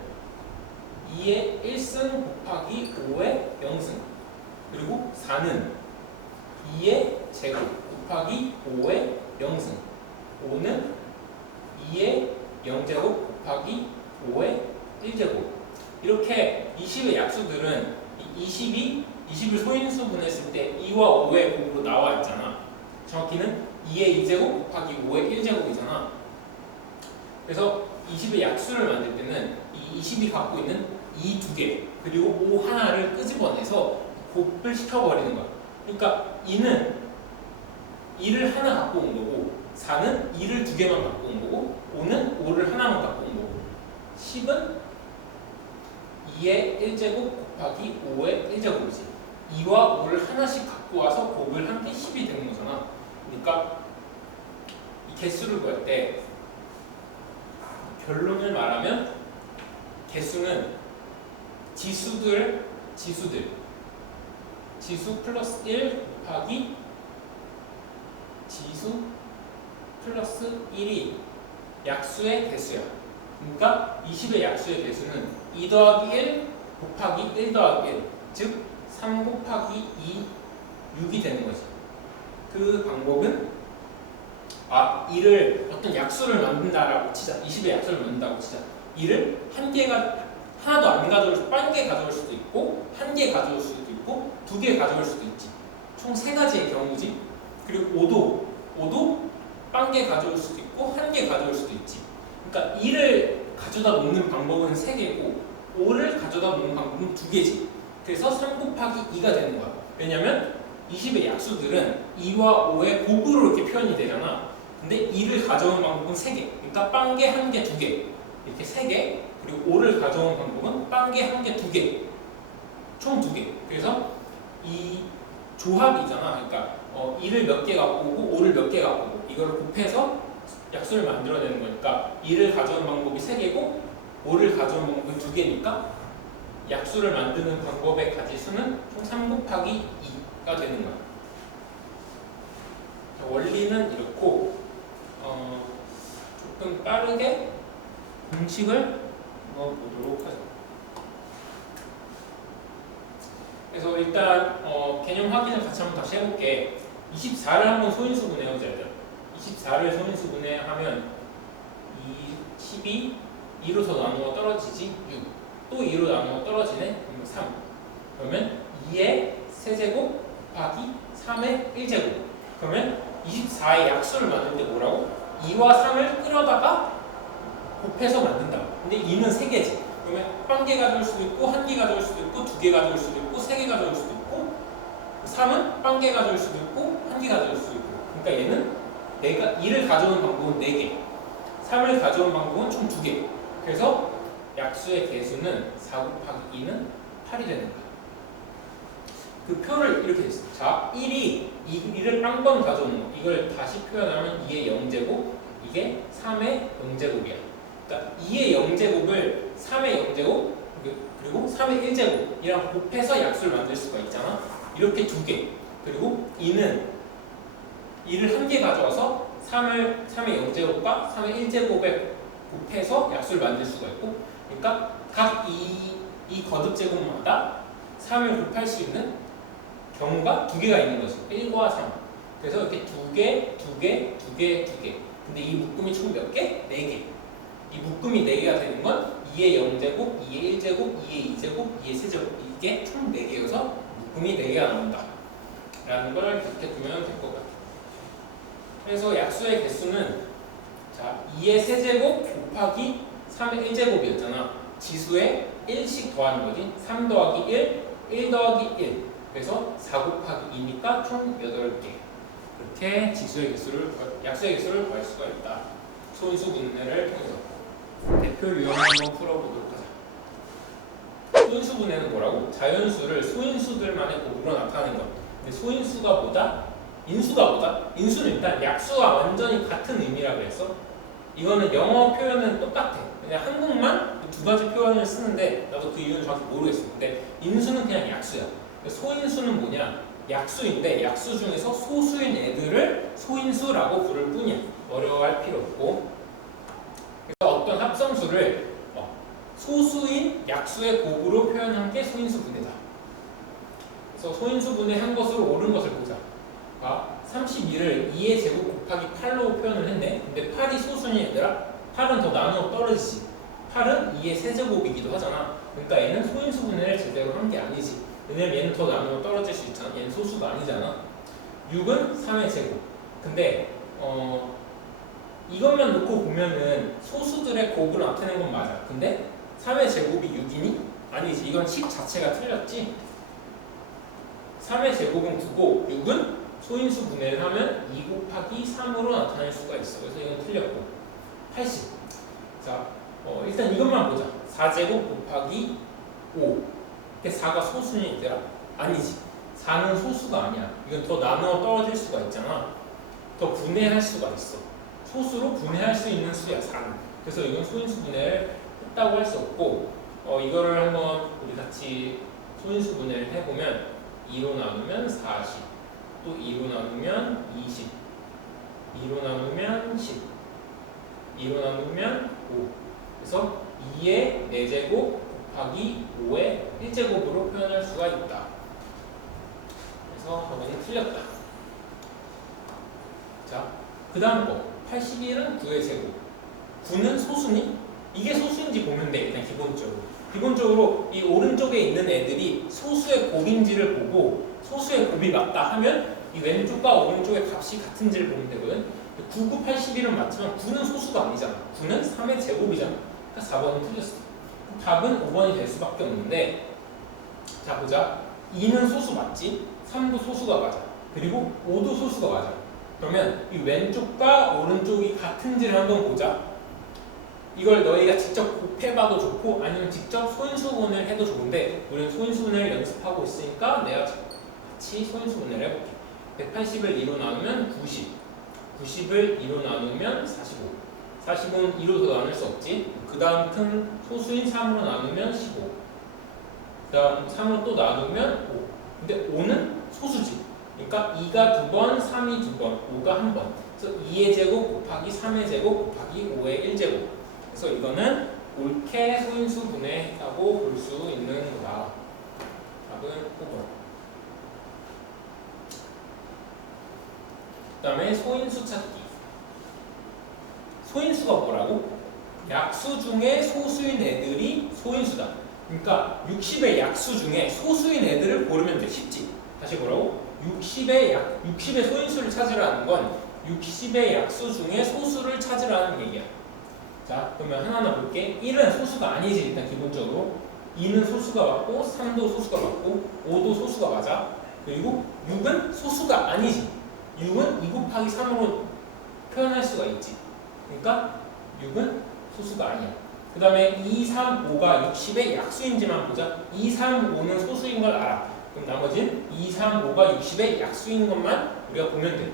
2의 1승 곱하기 5의 0승. 그리고 4는 2의 제곱 곱하기 5의 0승. 5는 2의 0제곱 곱하기 5의 1제곱. 이렇게 20의 약수들은 20을 소인수분했을 때 2와 5의 곱으로 나와 있잖아. 정확히는 2의 2제곱 곱하기 5의 1제곱이잖아. 그래서 20의 약수를 만들 때는 이 20이 갖고 있는 2 2개 그리고 5 하나를 끄집어내서 곱을 시켜버리는 거야. 그러니까 2는 2를 하나 갖고 온 거고, 4는 2를 2개만 갖고 온 거고, 5는 5를 하나만 갖고 온 거고, 10은 2의 1제곱 곱하기 5의 1제곱이지. 2와 5를 하나씩 갖고 와서 곱을 한 게 10이 되는 거잖아. 그러니까 이 개수를 구할 때 결론을 말하면 개수는 지수 플러스 1 곱하기 지수 플러스 1이 약수의 개수야. 그러니까 20의 약수의 개수는 2 더하기 1 곱하기 1 더하기 1, 즉 3 곱하기 2, 6이 되는 거지. 그 방법은 이를 어떤 약수를 만든다라고 치자. 20의 약수를 만든다고 치자. 이를 한 개가 하나도 안 가져올 수, 한 개 가져올 수도 있고, 한 개 가져올 수도 있고, 2개 가져올 수도 있지. 총 3가지의 경우지. 그리고 5도 한 개 가져올 수도 있고, 한 개 가져올 수도 있지. 그러니까 2를 가져다 놓는 방법은 3개고, 5를 가져다 놓는 방법은 2개지. 그래서 3 곱하기 2가 되는 거야. 왜냐면 20의 약수들은 2와 5의 곱으로 이렇게 표현이 되잖아. 근데 2를 가져오는 방법은 3개. 그러니까 빵개 1개, 2개. 이렇게 3개. 그리고 5를 가져오는 방법은 빵개 1개, 2개. 총 2개. 그래서 이 조합이잖아. 그러니까 2를 몇 개 갖고 오고 5를 몇 개 갖고 오고 이걸 곱해서 약수를 만들어내는 거니까 2를 가져오는 방법이 3개고 5를 가져오는 방법이 2개니까 약수를 만드는 방법의 가지수는 총 3 곱하기 2가 되는 거야. 원리는 이렇고 조금 빠르게 공식을 보도록 하죠. 그래서 일단 개념 확인을 같이 한번 다시 해볼게. 24를 한번 소인수분해보자. 24를 소인수분해하면 12, 2로 더 나누어 떨어지지 6, 또 2로 나누어 떨어지네 3. 그러면 2의 세제곱 곱하기 3의 1제곱. 그러면 24의 약수를 만들 때 뭐라고? 2와 3을 끌어다가 곱해서 만든다. 근데 2는 3개지. 그러면 1개 가져올 수도 있고 1개 가져올 수도 있고 2개 가져올 수도 있고 3개 가져올 수도 있고 3은 1개 가져올 수도 있고 1개 가져올 수도 있고. 그러니까 얘는 내가 2를 가져오는 방법은 4개, 3을 가져오는 방법은 총 2개. 그래서 약수의 개수는 4 곱하기 2는 8이 되는 거야. 그 표를 이렇게 했어. 자, 1이 2를 한 번 가져오는 거. 이걸 다시 표현하면 2의 0제곱, 이게 3의 0제곱이야. 그러니까 2의 0제곱을 3의 0제곱, 그리고 3의 1제곱이랑 곱해서 약수를 만들 수가 있잖아. 이렇게 2개. 그리고 2는 2를 한 개 가져와서 3의 0제곱과 3의 1제곱에 곱해서 약수를 만들 수가 있고, 그러니까 각 이 거듭제곱마다 3을 곱할 수 있는 경우가 2개가 있는 거지. 1과 3. 그래서 이렇게 2개, 2개, 2개, 2개. 근데 이 묶음이 총 몇 개? 4개. 이 묶음이 4개가 되는 건 2의 0제곱, 2의 1제곱, 2의 2제곱, 2의 세제곱. 이게 총 4개여서 묶음이 4개가 나온다. 라는 걸 그렇게 두면 될 것 같아요. 그래서 약수의 개수는 자 2의 세제곱 곱하기 3의 1제곱이었잖아. 지수에 1씩 더하는 거지. 3 더하기 1, 1 더하기 1. 그래서 4 곱하기 2니까 총 8개. 그렇게 약수의 개수를 구할 수가 있다. 소인수 분해를 통해서. 대표 유형 한번 풀어보도록 하자. 소인수 분해는 뭐라고? 자연수를 소인수들만의 곱으로 나타내는 것. 근데 소인수가 뭐다? 인수가 뭐다? 인수는 일단 약수와 완전히 같은 의미라고 했어. 이거는 영어 표현은 똑같아. 그냥 한국만 두 가지 표현을 쓰는데 나도 그 이유는 정확히 모르겠어. 근데 인수는 그냥 약수야. 소인수는 뭐냐? 약수인데 약수 중에서 소수인 애들을 소인수라고 부를 뿐이야. 어려워할 필요 없고. 그래서 어떤 합성수를 소수인 약수의 곱으로 표현한 게 소인수 분해다. 그래서 소인수 분해한 것으로 옳은 것을 보자. 32를 2의 제곱 곱하기 8로 표현을 했네. 근데 8이 소수인 얘들아. 8은 더 나누어 떨어지지. 8은 2의 세제곱이기도 하잖아. 그러니까 얘는 소인수 분해를 제대로 한 게 아니지. 왜냐면 얘는 더 나누어 떨어질 수 있잖아. 얘는 소수가 아니잖아. 6은 3의 제곱. 근데 이것만 놓고 보면은 소수들의 곱을 나타내는 건 맞아. 근데 3의 제곱이 6이니? 아니지. 이건 식 자체가 틀렸지. 3의 제곱은 9고 6은 소인수 분해를 하면 2 곱하기 3으로 나타낼 수가 있어. 그래서 이건 틀렸고 80. 자, 일단 이것만 보자. 4제곱 곱하기 5. 근데 4가 소수니 얘들아? 아니지. 4는 소수가 아니야. 이건 더 나누어 떨어질 수가 있잖아. 더 분해할 수가 있어. 소수로 분해할 수 있는 수야 4는. 그래서 이건 소인수 분해를 했다고 할 수 없고 이거를 한번 우리 같이 소인수 분해를 해보면 2로 나누면 40, 또 2로 나누면 20, 2로 나누면 10, 2로 나누면 5. 그래서 2의 4제곱 곱하기 5의 1제곱으로 표현할 수가 있다. 그래서 저거는 틀렸다. 자, 그 다음 거 81은 9의 제곱. 9는 소수니? 이게 소수인지 보면 돼. 일단 기본적으로 이 오른쪽에 있는 애들이 소수의 곱인지를 보고 소수의 곱이 맞다 하면 이 왼쪽과 오른쪽의 값이 같은지를 보면 되거든. 9, 9, 81은 맞지만 9는 소수가 아니잖아. 9는 3의 제곱이잖아. 그러니까 4번은 틀렸어. 답은 5번이 될 수밖에 없는데, 자 보자. 2는 소수 맞지? 3도 소수가 맞아. 그리고 5도 소수가 맞아. 그러면 이 왼쪽과 오른쪽이 같은지를 한번 보자. 이걸 너희가 직접 곱해봐도 좋고 아니면 직접 소인수분해를 해도 좋은데 우리는 소인수분해를 연습하고 있으니까 내가 같이 소인수분해를 해볼게. 180을 2로 나누면 90, 90을 2로 나누면 45, 45는 2로 더 나눌 수 없지. 그 다음 큰 소수인 3으로 나누면 15, 그 다음 3으로 또 나누면 5. 근데 5는 소수지. 그러니까 2가 2번, 3이 2번, 5가 1번. 그래서 2의 제곱 곱하기 3의 제곱 곱하기 5의 1제곱. 그래서 이거는 옳게 소인수 분해했다고 볼 수 있는 거다. 답은 5번. 그 다음에 소인수 찾기. 소인수가 뭐라고? 약수 중에 소수인 애들이 소인수다. 그러니까 60의 약수 중에 소수인 애들을 고르면 돼. 쉽지? 다시 뭐라고? 60의 소인수를 찾으라는 건 60의 약수 중에 소수를 찾으라는 얘기야. 자, 그러면 하나하나 볼게. 1은 소수가 아니지, 일단 기본적으로. 2는 소수가 맞고, 3도 소수가 맞고, 5도 소수가 맞아. 그리고 6은 소수가 아니지. 6은 2 곱하기 3으로 표현할 수가 있지. 그러니까 6은 소수가 아니야. 그 다음에 2, 3, 5가 60의 약수인지만 보자. 2, 3, 5는 소수인 걸 알아. 그럼 나머지는 2, 3, 5가 60의 약수인 것만 우리가 보면 돼.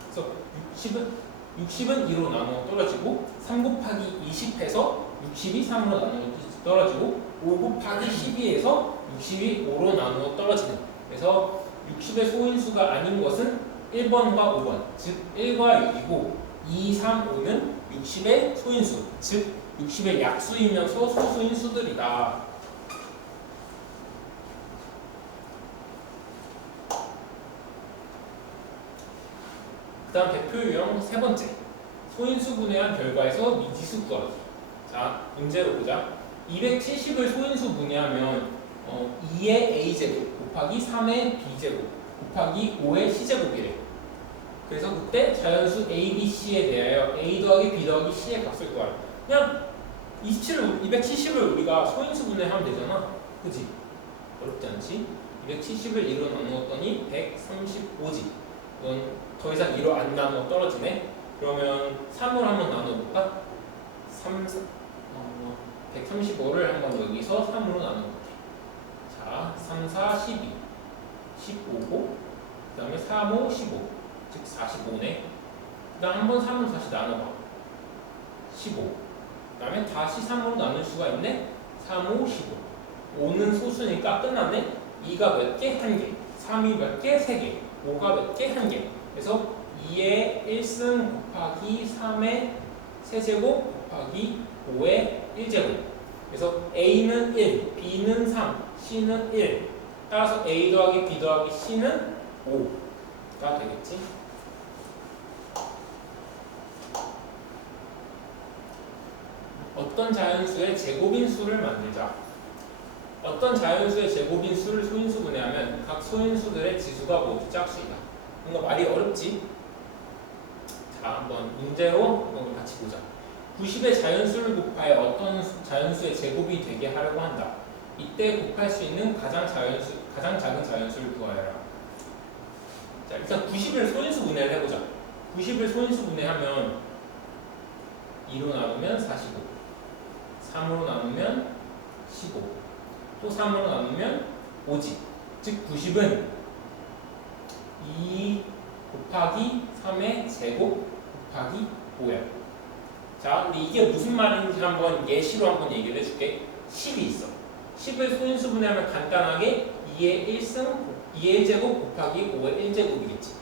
그래서 60은 2로 나누어 떨어지고 3 곱하기 20 해서 60이 3으로 나누어 떨어지고 5 곱하기 12에서 60이 5로 나누어 떨어지는. 그래서 60의 소인수가 아닌 것은 1번과 5번, 즉 1과 6이고 2, 3, 5는 60의 소인수, 즉 60의 약수이면서 소수인 수들이다. 그 다음 대표 유형 세 번째, 소인수 분해한 결과에서 미지수 구하기. 자, 문제로 보자. 270을 소인수 분해하면 2의 a제곱 곱하기 3의 b제곱 곱하기 5의 c제곱이래. 그래서 그때 자연수 a, b, c에 대하여 a 더하기 b 더하기 c의 값을 구하라. 그냥 270을 우리가 소인수 분해하면 되잖아. 그치? 어렵지 않지? 270을 2로 나누었더니 135지. 이건 더 이상 2로 안 나누어 떨어지네. 그러면 3으로 한번 나눠볼까? 135를 한번 여기서 3으로 나눠볼게. 자, 3, 4, 12, 15고 그 다음에 3, 5, 15, 즉 45네. 그 다음 한번 3으로 다시 나눠봐. 15. 그 다음에 다시 3으로 나눌 수가 있네. 3, 5, 15. 5는 소수니까 끝났네. 2가 몇 개? 1개. 3이 몇 개? 3개. 5가 몇 개? 1개. 그래서 2의 1승 곱하기 3의 세제곱 곱하기 5의 1제곱. 그래서 A는 1, B는 3, C는 1. 따라서 A 더하기 B 더하기 C는 5가 되겠지. 어떤 자연수의 제곱인 수를 만들자. 어떤 자연수의 제곱인 수를 소인수 분해하면 각 소인수들의 지수가 모두 짝수이다. 뭔가 말이 어렵지? 자, 한번 문제로 이걸 같이 보자. 90의 자연수를 곱하여 어떤 자연수의 제곱이 되게 하려고 한다. 이때 곱할 수 있는 가장 작은 자연수를 구하여라. 자, 일단 90을 소인수 분해를 해보자. 90을 소인수 분해하면 2로 나누면 45, 3으로 나누면 15, 또 3으로 나누면 5지. 즉 90은 2 곱하기 3의 제곱 곱하기 5야. 자, 근데 이게 무슨 말인지 한번 예시로 한번 얘기를 해줄게. 10이 있어. 10을 소인수 분해하면 간단하게 2의 1제곱 곱하기 5의 1제곱이겠지.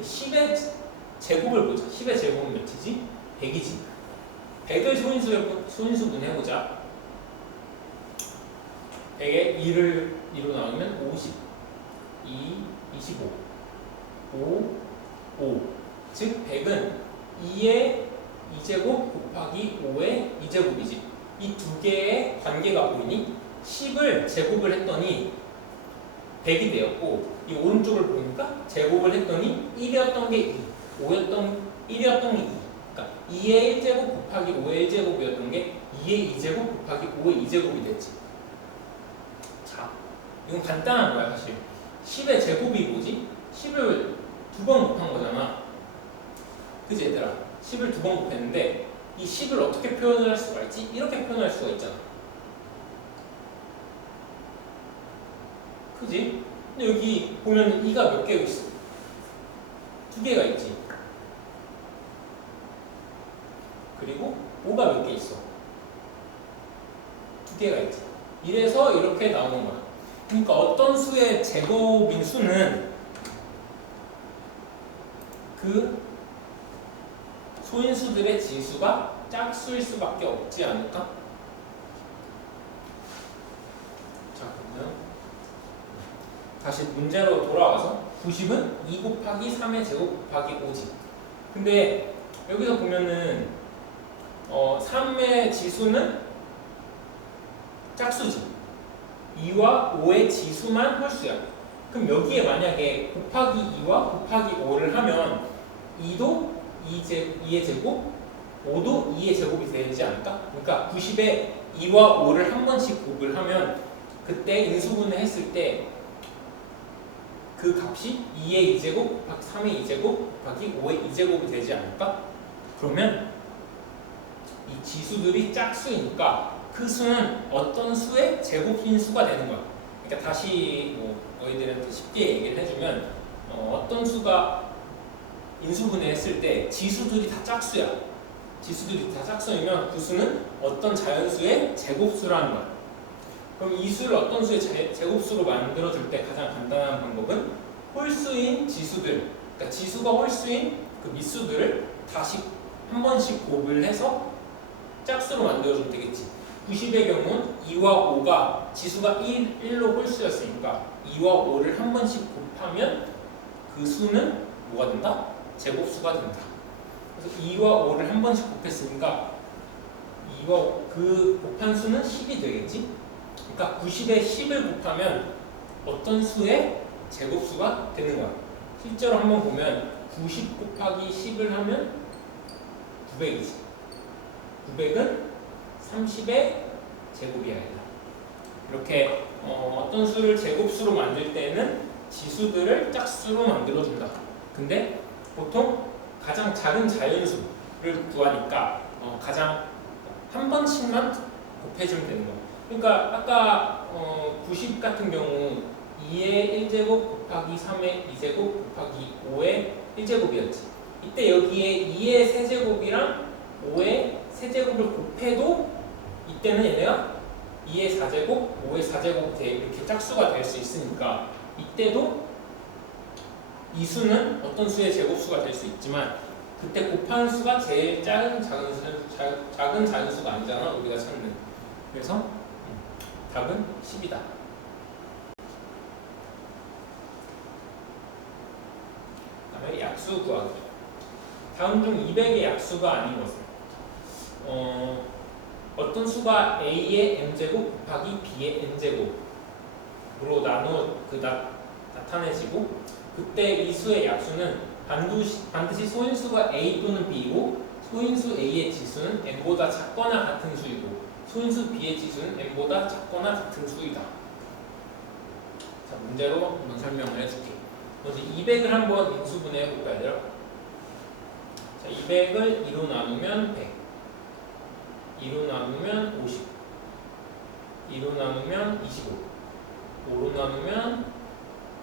10의 제곱을 보자. 10의 제곱은 몇이지? 100이지. 100을 소인수 분해해보자. 100에 2로 나누면 50, 2, 25, 5. 즉 100은 2의 2제곱 곱하기 5의 2제곱이지. 이 두 개의 관계가 보이니 10을 제곱을 했더니 100이 되었고, 이 오른쪽을 보니까 제곱을 했더니 1이었던 게 2, 1이었던 게 2. 그러니까 2의 1제곱 곱하기 5의 1제곱이었던 게 2의 2제곱 곱하기 5의 2제곱이 됐지. 자, 이건 간단한 거야 사실. 10의 제곱이 뭐지? 10을 2번 곱한 거잖아. 그치 얘들아? 10을 2번 곱했는데 이 10을 어떻게 표현을 할 수가 있지? 이렇게 표현할 수가 있잖아. 그지? 근데 여기 보면 2가 몇 개가 있어? 2개가 있지. 그리고 5가 몇 개 있어? 2개가 있지. 이래서 이렇게 나오는 거야. 그러니까 어떤 수의 제곱인 수는 그 소인수들의 지수가 짝수일 수밖에 없지 않을까? 자, 그러면 다시 문제로 돌아와서 90은 2 곱하기 3의 제곱 곱하기 5지. 근데 여기서 보면은 3의 지수는 짝수지. 2와 5의 지수만 홀수야. 그럼 여기에 만약에 곱하기 2와 곱하기 5를 하면 2도 2의 제곱, 5도 2의 제곱이 되지 않을까? 그러니까 90에 2와 5를 한 번씩 곱을 하면 그때 인수분해 했을 때 그 값이 2의 2제곱 곱하기 3의 2제곱 곱하기 5의 2제곱이 되지 않을까? 그러면 이 지수들이 짝수이니까 그 수는 어떤 수의 제곱인 수가 되는 거야. 그러니까 다시 뭐 너희들한테 쉽게 얘기를 해주면 어떤 수가 인수분해 했을 때 지수들이 다 짝수야. 지수들이 다 짝수이면 그 수는 어떤 자연수의 제곱수라는 거야. 그럼 이 수를 어떤 수의 제곱수로 만들어줄 때 가장 간단한 방법은 홀수인 지수들, 그러니까 지수가 홀수인 그 밑수들을 다시 한 번씩 곱을 해서 짝수로 만들어주면 되겠지. 90의 경우는 2와 5가 지수가 1로 홀수였으니까 2와 5를 한 번씩 곱하면 그 수는 뭐가 된다? 제곱수가 된다. 그래서 2와 5를 한 번씩 곱했으니까 2와 그 곱한 수는 10이 되겠지? 그러니까 90에 10을 곱하면 어떤 수의 제곱수가 되는 거야. 실제로 한번 보면 90 곱하기 10을 하면 900이지. 900은 30의 제곱이야. 이렇게 어떤 수를 제곱수로 만들 때는 지수들을 짝수로 만들어준다. 근데 보통 가장 작은 자연수를 구하니까 가장 한 번씩만 곱해주면 되는 거야. 그러니까 아까 90 같은 경우 2의 1제곱 곱하기 3의 2제곱 곱하기 5의 1제곱이었지. 이때 여기에 2의 세제곱이랑 5의 세제곱을 곱해도 이때는 얘네가 2의 4제곱, 5의 4제곱 이렇게 짝수가 될 수 있으니까 이때도 이 수는 어떤 수의 제곱수가 될 수 있지만 그때 곱한 수가 제일 작은 자연수가 아니잖아, 우리가 찾는. 그래서 답은 10이다. 다음에 약수 구하기. 다음 중 200의 약수가 아닌 것은 어떤 수가 a의 m제곱 곱하기 b의 n제곱으로 나타내지고 그때 이 수의 약수는 반드시 소인수가 a 또는 b이고 소인수 a의 지수는 m보다 작거나 같은 수이고 소인수 b의 지수는 m보다 작거나 같은 수이다. 자, 문제로 한번 설명을 해줄게. 먼저 200을 한번 인수분해 해볼까요, 얘들아? 자, 200을 2로 나누면 100, 2로 나누면 50, 2로 나누면 25, 5로 나누면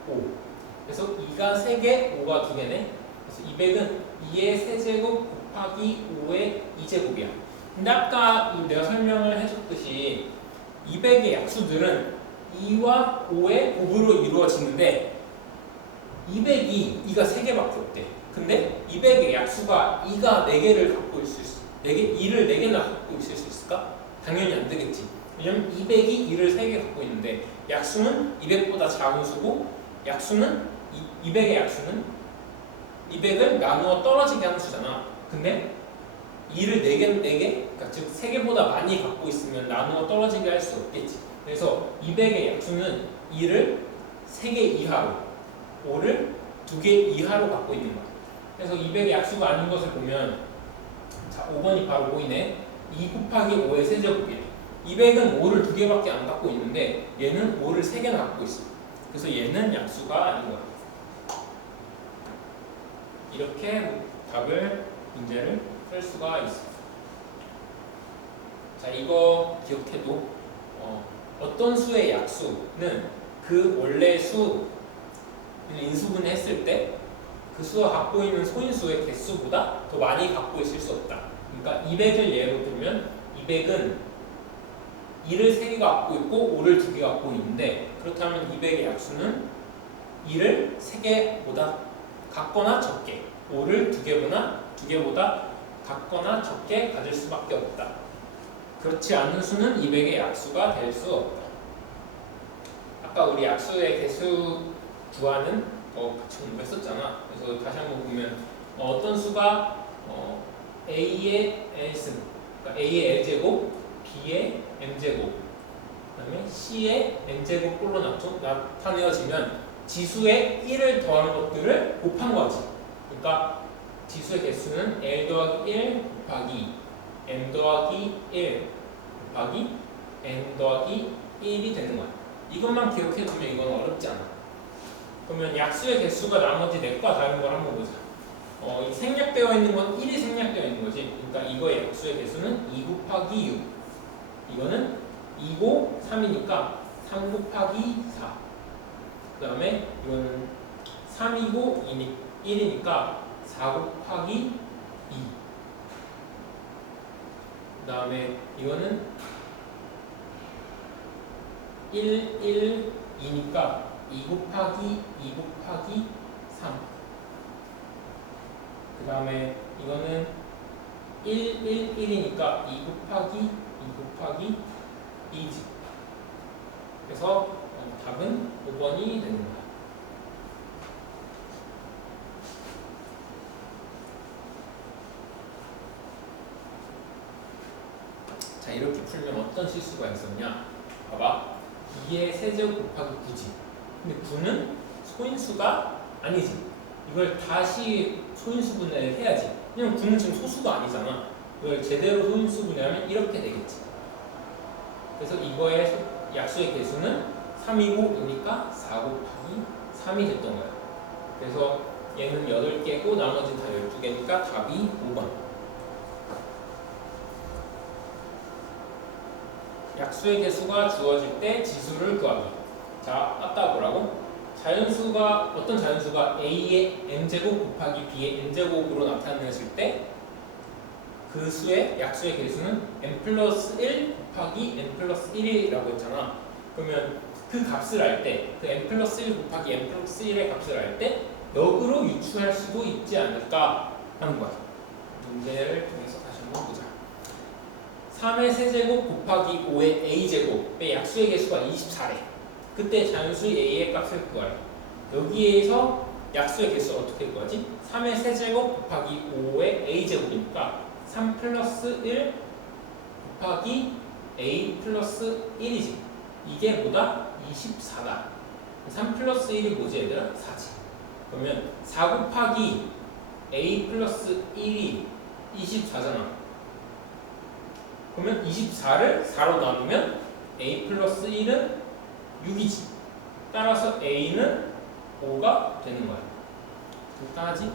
5. 그래서 2가 3개, 5가 2개네. 그래서 200은 2의 세제곱 곱하기 5의 2제곱이야. 근데 아까 내가 설명을 해줬듯이 200의 약수들은 2와 5의 곱으로 이루어지는데 200이 2가 3개밖에 없대. 근데 200의 약수가 2가 4개를 갖고 있을 수 2를 4개나 갖고 있을 수 있을까? 당연히 안 되겠지. 왜냐면 200이 2를 3개 갖고 있는데 약수는 200보다 작은 수고 약수는 200의 약수는 200을 나누어 떨어지게 하는 수잖아. 근데 2를 4개, 그러니까 즉 3개보다 많이 갖고 있으면 나누어 떨어지게 할 수 없겠지. 그래서 200의 약수는 2를 3개 이하로, 5를 2개 이하로 갖고 있는 거야. 그래서 200의 약수가 아닌 것을 보면 자, 5번이 바로 보이네. 2 곱하기 5의 세제곱이래. 200은 5를 2개밖에 안 갖고 있는데 얘는 5를 3개나 갖고 있어. 그래서 얘는 약수가 아닌 거야. 이렇게 문제를 쓸 수가 있어. 자, 이거 기억해도 어떤 수의 약수는 그 원래 수 인수분해 했을 때 그 수가 갖고 있는 소인수의 개수보다 더 많이 갖고 있을 수 없다. 그러니까 200을 예로 들면 200은 2를 3개 갖고 있고 5를 2개 갖고 있는데 그렇다면 200의 약수는 2를 3개보다 같거나 적게 5를 2개보다 같거나 적게 가질 수밖에 없다. 그렇지 않은 수는 200의 약수가 될 수 없다. 아까 우리 약수의 개수 구하는 거 같이 공부했었잖아. 그래서 다시 한번 보면 어떤 수가 A의 S 그러니까 A의 L제곱, B의 M제곱, 그 다음에 C의 N제곱꼴로 나타내어지면 지수에 1을 더한 것들을 곱한 거지. 그러니까 지수의 개수는 L 더하기 1 곱하기 M 더하기 1 곱하기 N 더하기 1이 되는 거야. 이것만 기억해두면 이건 어렵지 않아. 그러면 약수의 개수가 나머지 4과 다른 걸 한번 보자. 이 생략되어 있는 건 1이 생략되어 있는 거지. 그러니까 이거의 약수의 개수는 2 곱하기 6. 이거는 2고 3이니까 3 곱하기 4. 그 다음에 이거는 3이고 1이니까 4 곱하기 2. 그 다음에 이거는 1, 1, 2니까 2 곱하기 2 곱하기 3. 그 다음에 이거는 1, 1, 1이니까 2 곱하기 2 곱하기 2지. 그래서 답은 5번이 되는 거야. 자, 이렇게 풀면 어떤 실수가 있었냐? 봐봐. 2의 세제곱 곱하기 9지. 근데 9는 소인수가 아니지. 이걸 다시 소인수 분해를 해야지. 왜냐면 9는 지금 소수가 아니잖아. 이걸 제대로 소인수 분해하면 이렇게 되겠지. 그래서 이거의 약수의 개수는 3이고 4 곱하기 3이 됐던 거야. 그래서 얘는 8개고 나머지는 다 12개니까 답이 5번. 약수의 개수가 주어질 때 지수를 구하기. 자, 아까 뭐라고? 자연수가 어떤 자연수가 A의 M제곱 곱하기 B의 N제곱으로 나타내질 때 그 수의 약수의 개수는 n 플러스 1 곱하기 n 플러스 1이라고 했잖아. 그러면 그 값을 알 때, 그 n 플러스 1 곱하기 n 플러스 1의 값을 알 때 역으로 유추할 수도 있지 않을까 하는 거야. 문제를 통해서 다시 한번 보자. 3의 세제곱 곱하기 5의 a제곱의 약수의 개수가 24래. 그때 자연수 a의 값을 구하래. 여기에서 약수의 개수 어떻게 구하지? 3의 세제곱 곱하기 5의 a제곱이니까 3 플러스 1 곱하기 a 플러스 1이지. 이게 뭐다? 24다. 3 플러스 1이 뭐지 얘들아? 4지. 그러면 4 곱하기 a 플러스 1이 24잖아. 그러면 24를 4로 나누면 a 플러스 1은 6이지. 따라서 a는 5가 되는 거야. 간단하지?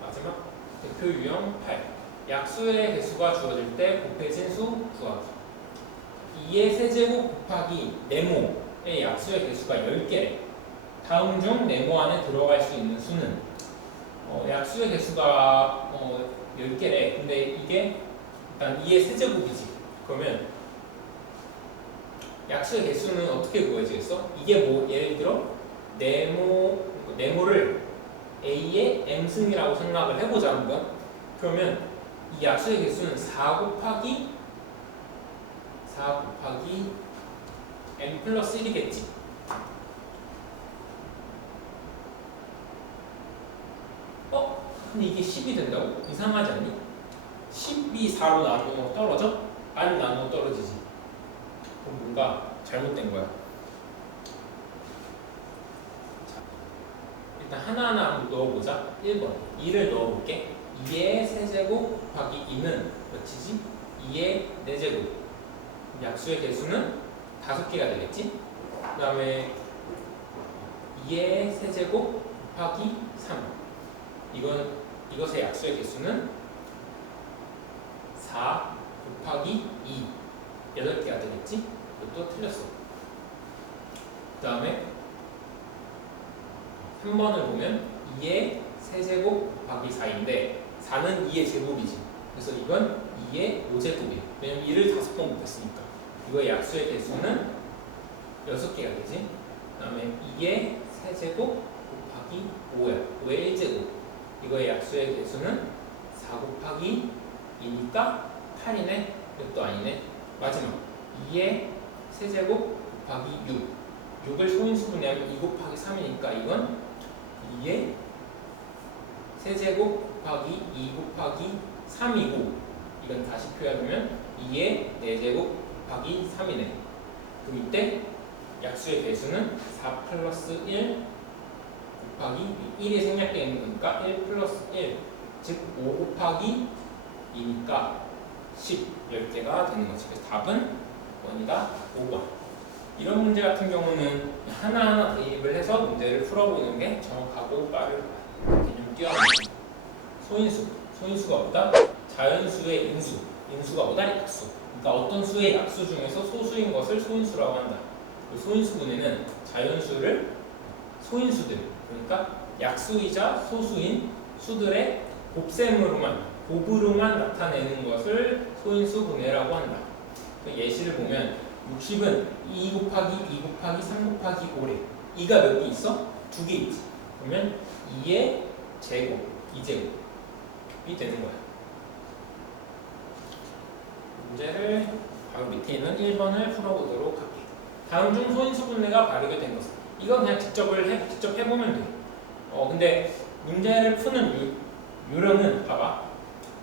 마지막 대표 유형 8. 약수의 개수가 주어질 때 곱해진 수 구하기. 2의 세제곱 곱하기 네모의 약수의 개수가 10개래. 다음 중 네모 안에 들어갈 수 있는 수는 약수의 개수가 10개래. 근데 이게 일단 2의 세제곱이지. 그러면 약수의 개수는 어떻게 구해지겠어? 이게 뭐 예를 들어 네모를 A의 M승이라고 생각을 해보자 한번. 그러면 이 약수의 개수는 4 곱하기 M 플러스 1이겠지. 근데 이게 10이 된다고? 이상하지 않니? 10이 4로 나누면 떨어져? 안 나누면 떨어지지. 그럼 뭔가 잘못된 거야. 자, 일단 하나하나 한번 넣어보자. 1번 2를 넣어볼게. 2의 세제곱 곱하기 2는 몇이지? 2의 4제곱. 약수의 개수는 5개가 되겠지? 그 다음에 2의 세제곱 곱하기 3. 이것의 약수의 개수는 4 곱하기 2. 8개가 되겠지? 이것도 틀렸어. 그 다음에 3번을 보면 2의 세제곱 곱하기 4인데 4는 2의 제곱이지. 그래서 이건 2의 5제곱이야. 왜냐면 2를 5번 곱했으니까. 이거의 약수의 개수는 6개가 되지. 그 다음에 2의 세제곱 곱하기 5야. 5의 1제곱. 이거의 약수의 개수는 4 곱하기 2니까 8이네. 이것도 아니네. 마지막 2의 세제곱 곱하기 6. 6을 소인수 분해하면 2 곱하기 3이니까 이건 2의 세제곱 곱하기 2 곱하기 3이고 이건 다시 표현하면 2의 4제곱 곱하기 3이네. 그럼 이때 약수의 배수는 4 플러스 1 곱하기 1이 생략되어 있는 거니까 1 플러스 1 즉 5 곱하기 2니까 10, 10개가 되는 거지. 그래서 답은 1이다. 5번. 이런 문제 같은 경우는 하나하나 대입을 해서 문제를 풀어보는 게 정확하고 빠르다. 개념 뛰어나기. 소인수가 보다 자연수의 인수가 보다 약수. 그러니까 어떤 수의 약수 중에서 소수인 것을 소인수라고 한다. 소인수분해는 자연수를 소인수들, 그러니까 약수이자 소수인 수들의 곱으로만 나타내는 것을 소인수분해라고 한다. 예시를 보면 60은 2 곱하기 2 곱하기 3 곱하기 5래. 2가 몇 개 있어? 2개 있지. 그러면 2의 제곱, 2제곱이 되는 거야. 문제를 바로 밑에 있는 1번을 풀어보도록 할게. 다음 중 소인수분해가 바르게 된 것은? 이건 그냥 직접 해보면 돼. 근데 문제를 푸는 요령은 봐봐.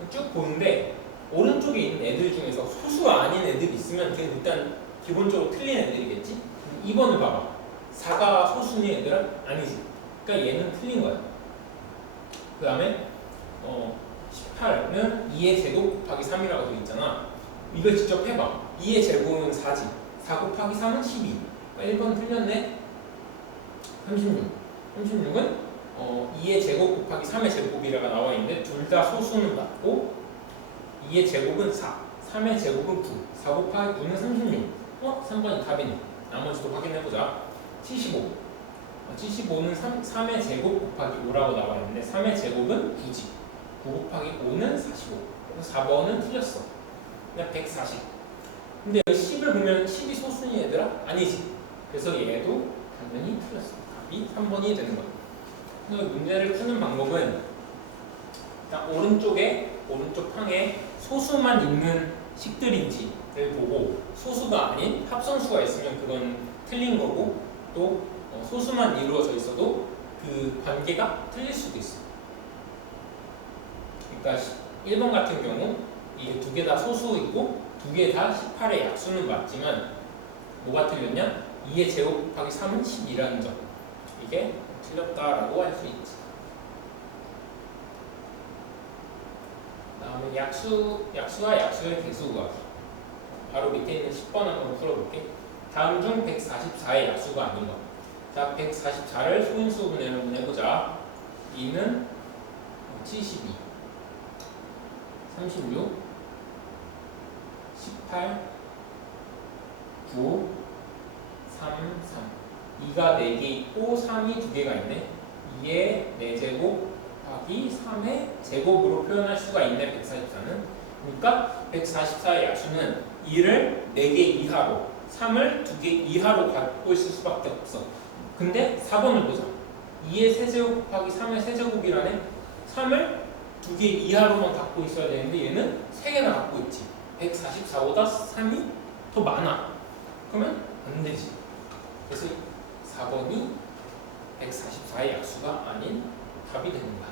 쭉 보는데 오른쪽에 있는 애들 중에서 소수 아닌 애들이 있으면 그게 일단 기본적으로 틀린 애들이겠지? 2번을 봐봐. 4가 소수니 얘들아? 아니지. 그러니까 얘는 틀린 거야. 그 다음에 18은 2의 제곱 곱하기 3이라고 되어 있잖아. 이걸 직접 해봐. 2의 제곱은 4지. 4 곱하기 3은 12. 그러니까 1번 틀렸네. 36은 2의 제곱 곱하기 3의 제곱이라가 나와 있는데 둘 다 소수는 맞고 2의 제곱은 4, 3의 제곱은 9, 4 곱하기 9는 36. 3번이 답이네. 나머지도 확인해보자. 75는 3의 제곱 곱하기 5라고 나와 있는데 3의 제곱은 9지. 9 곱하기 5는 45. 그래서 4번은 틀렸어. 그냥 140. 근데 여기 10을 보면 10이 소수니 얘들아? 아니지. 그래서 얘도 당연히 틀렸어. 답이 3번이 되는 거야. 문제를 푸는 방법은 일단 오른쪽 항에 소수만 있는 식들인지를 보고 소수가 아닌 합성수가 있으면 그건 틀린 거고 또 소수만 이루어져 있어도 그 관계가 틀릴 수도 있어. 그러니까 1번 같은 경우 이게 두 개 다 소수이고 두 개 다 18의 약수는 맞지만 뭐가 틀렸냐? 2의 제곱 곱하기 3은 12라는 점. 이게 틀렸다라고 할 수 있지. 다음은 약수와 약수의 개수가 바로 밑에 있는 10번 한번 풀어볼게. 다음 중 144의 약수가 아닌 것. 자, 144를 소인수분해로 해보자. 2는 72, 36, 18, 9, 3, 3. 2가 4개 있고 3이 2개가 있네. 2의 4제곱 곱하기 3의 제곱으로 표현할 수가 있네. 144는. 그러니까 144의 약수는 2를 4개 이하로 3을 2개 이하로 갖고 있을 수밖에 없어. 근데 4번을 보자. 2의 세제곱 곱하기 3의 세제곱이라네. 3을 2개 이하로만 갖고 있어야 되는데 얘는 3개나 갖고 있지. 144보다 3이 더 많아. 그러면 안 되지. 그래서 4번이 144의 약수가 아닌 답이 되는 거야.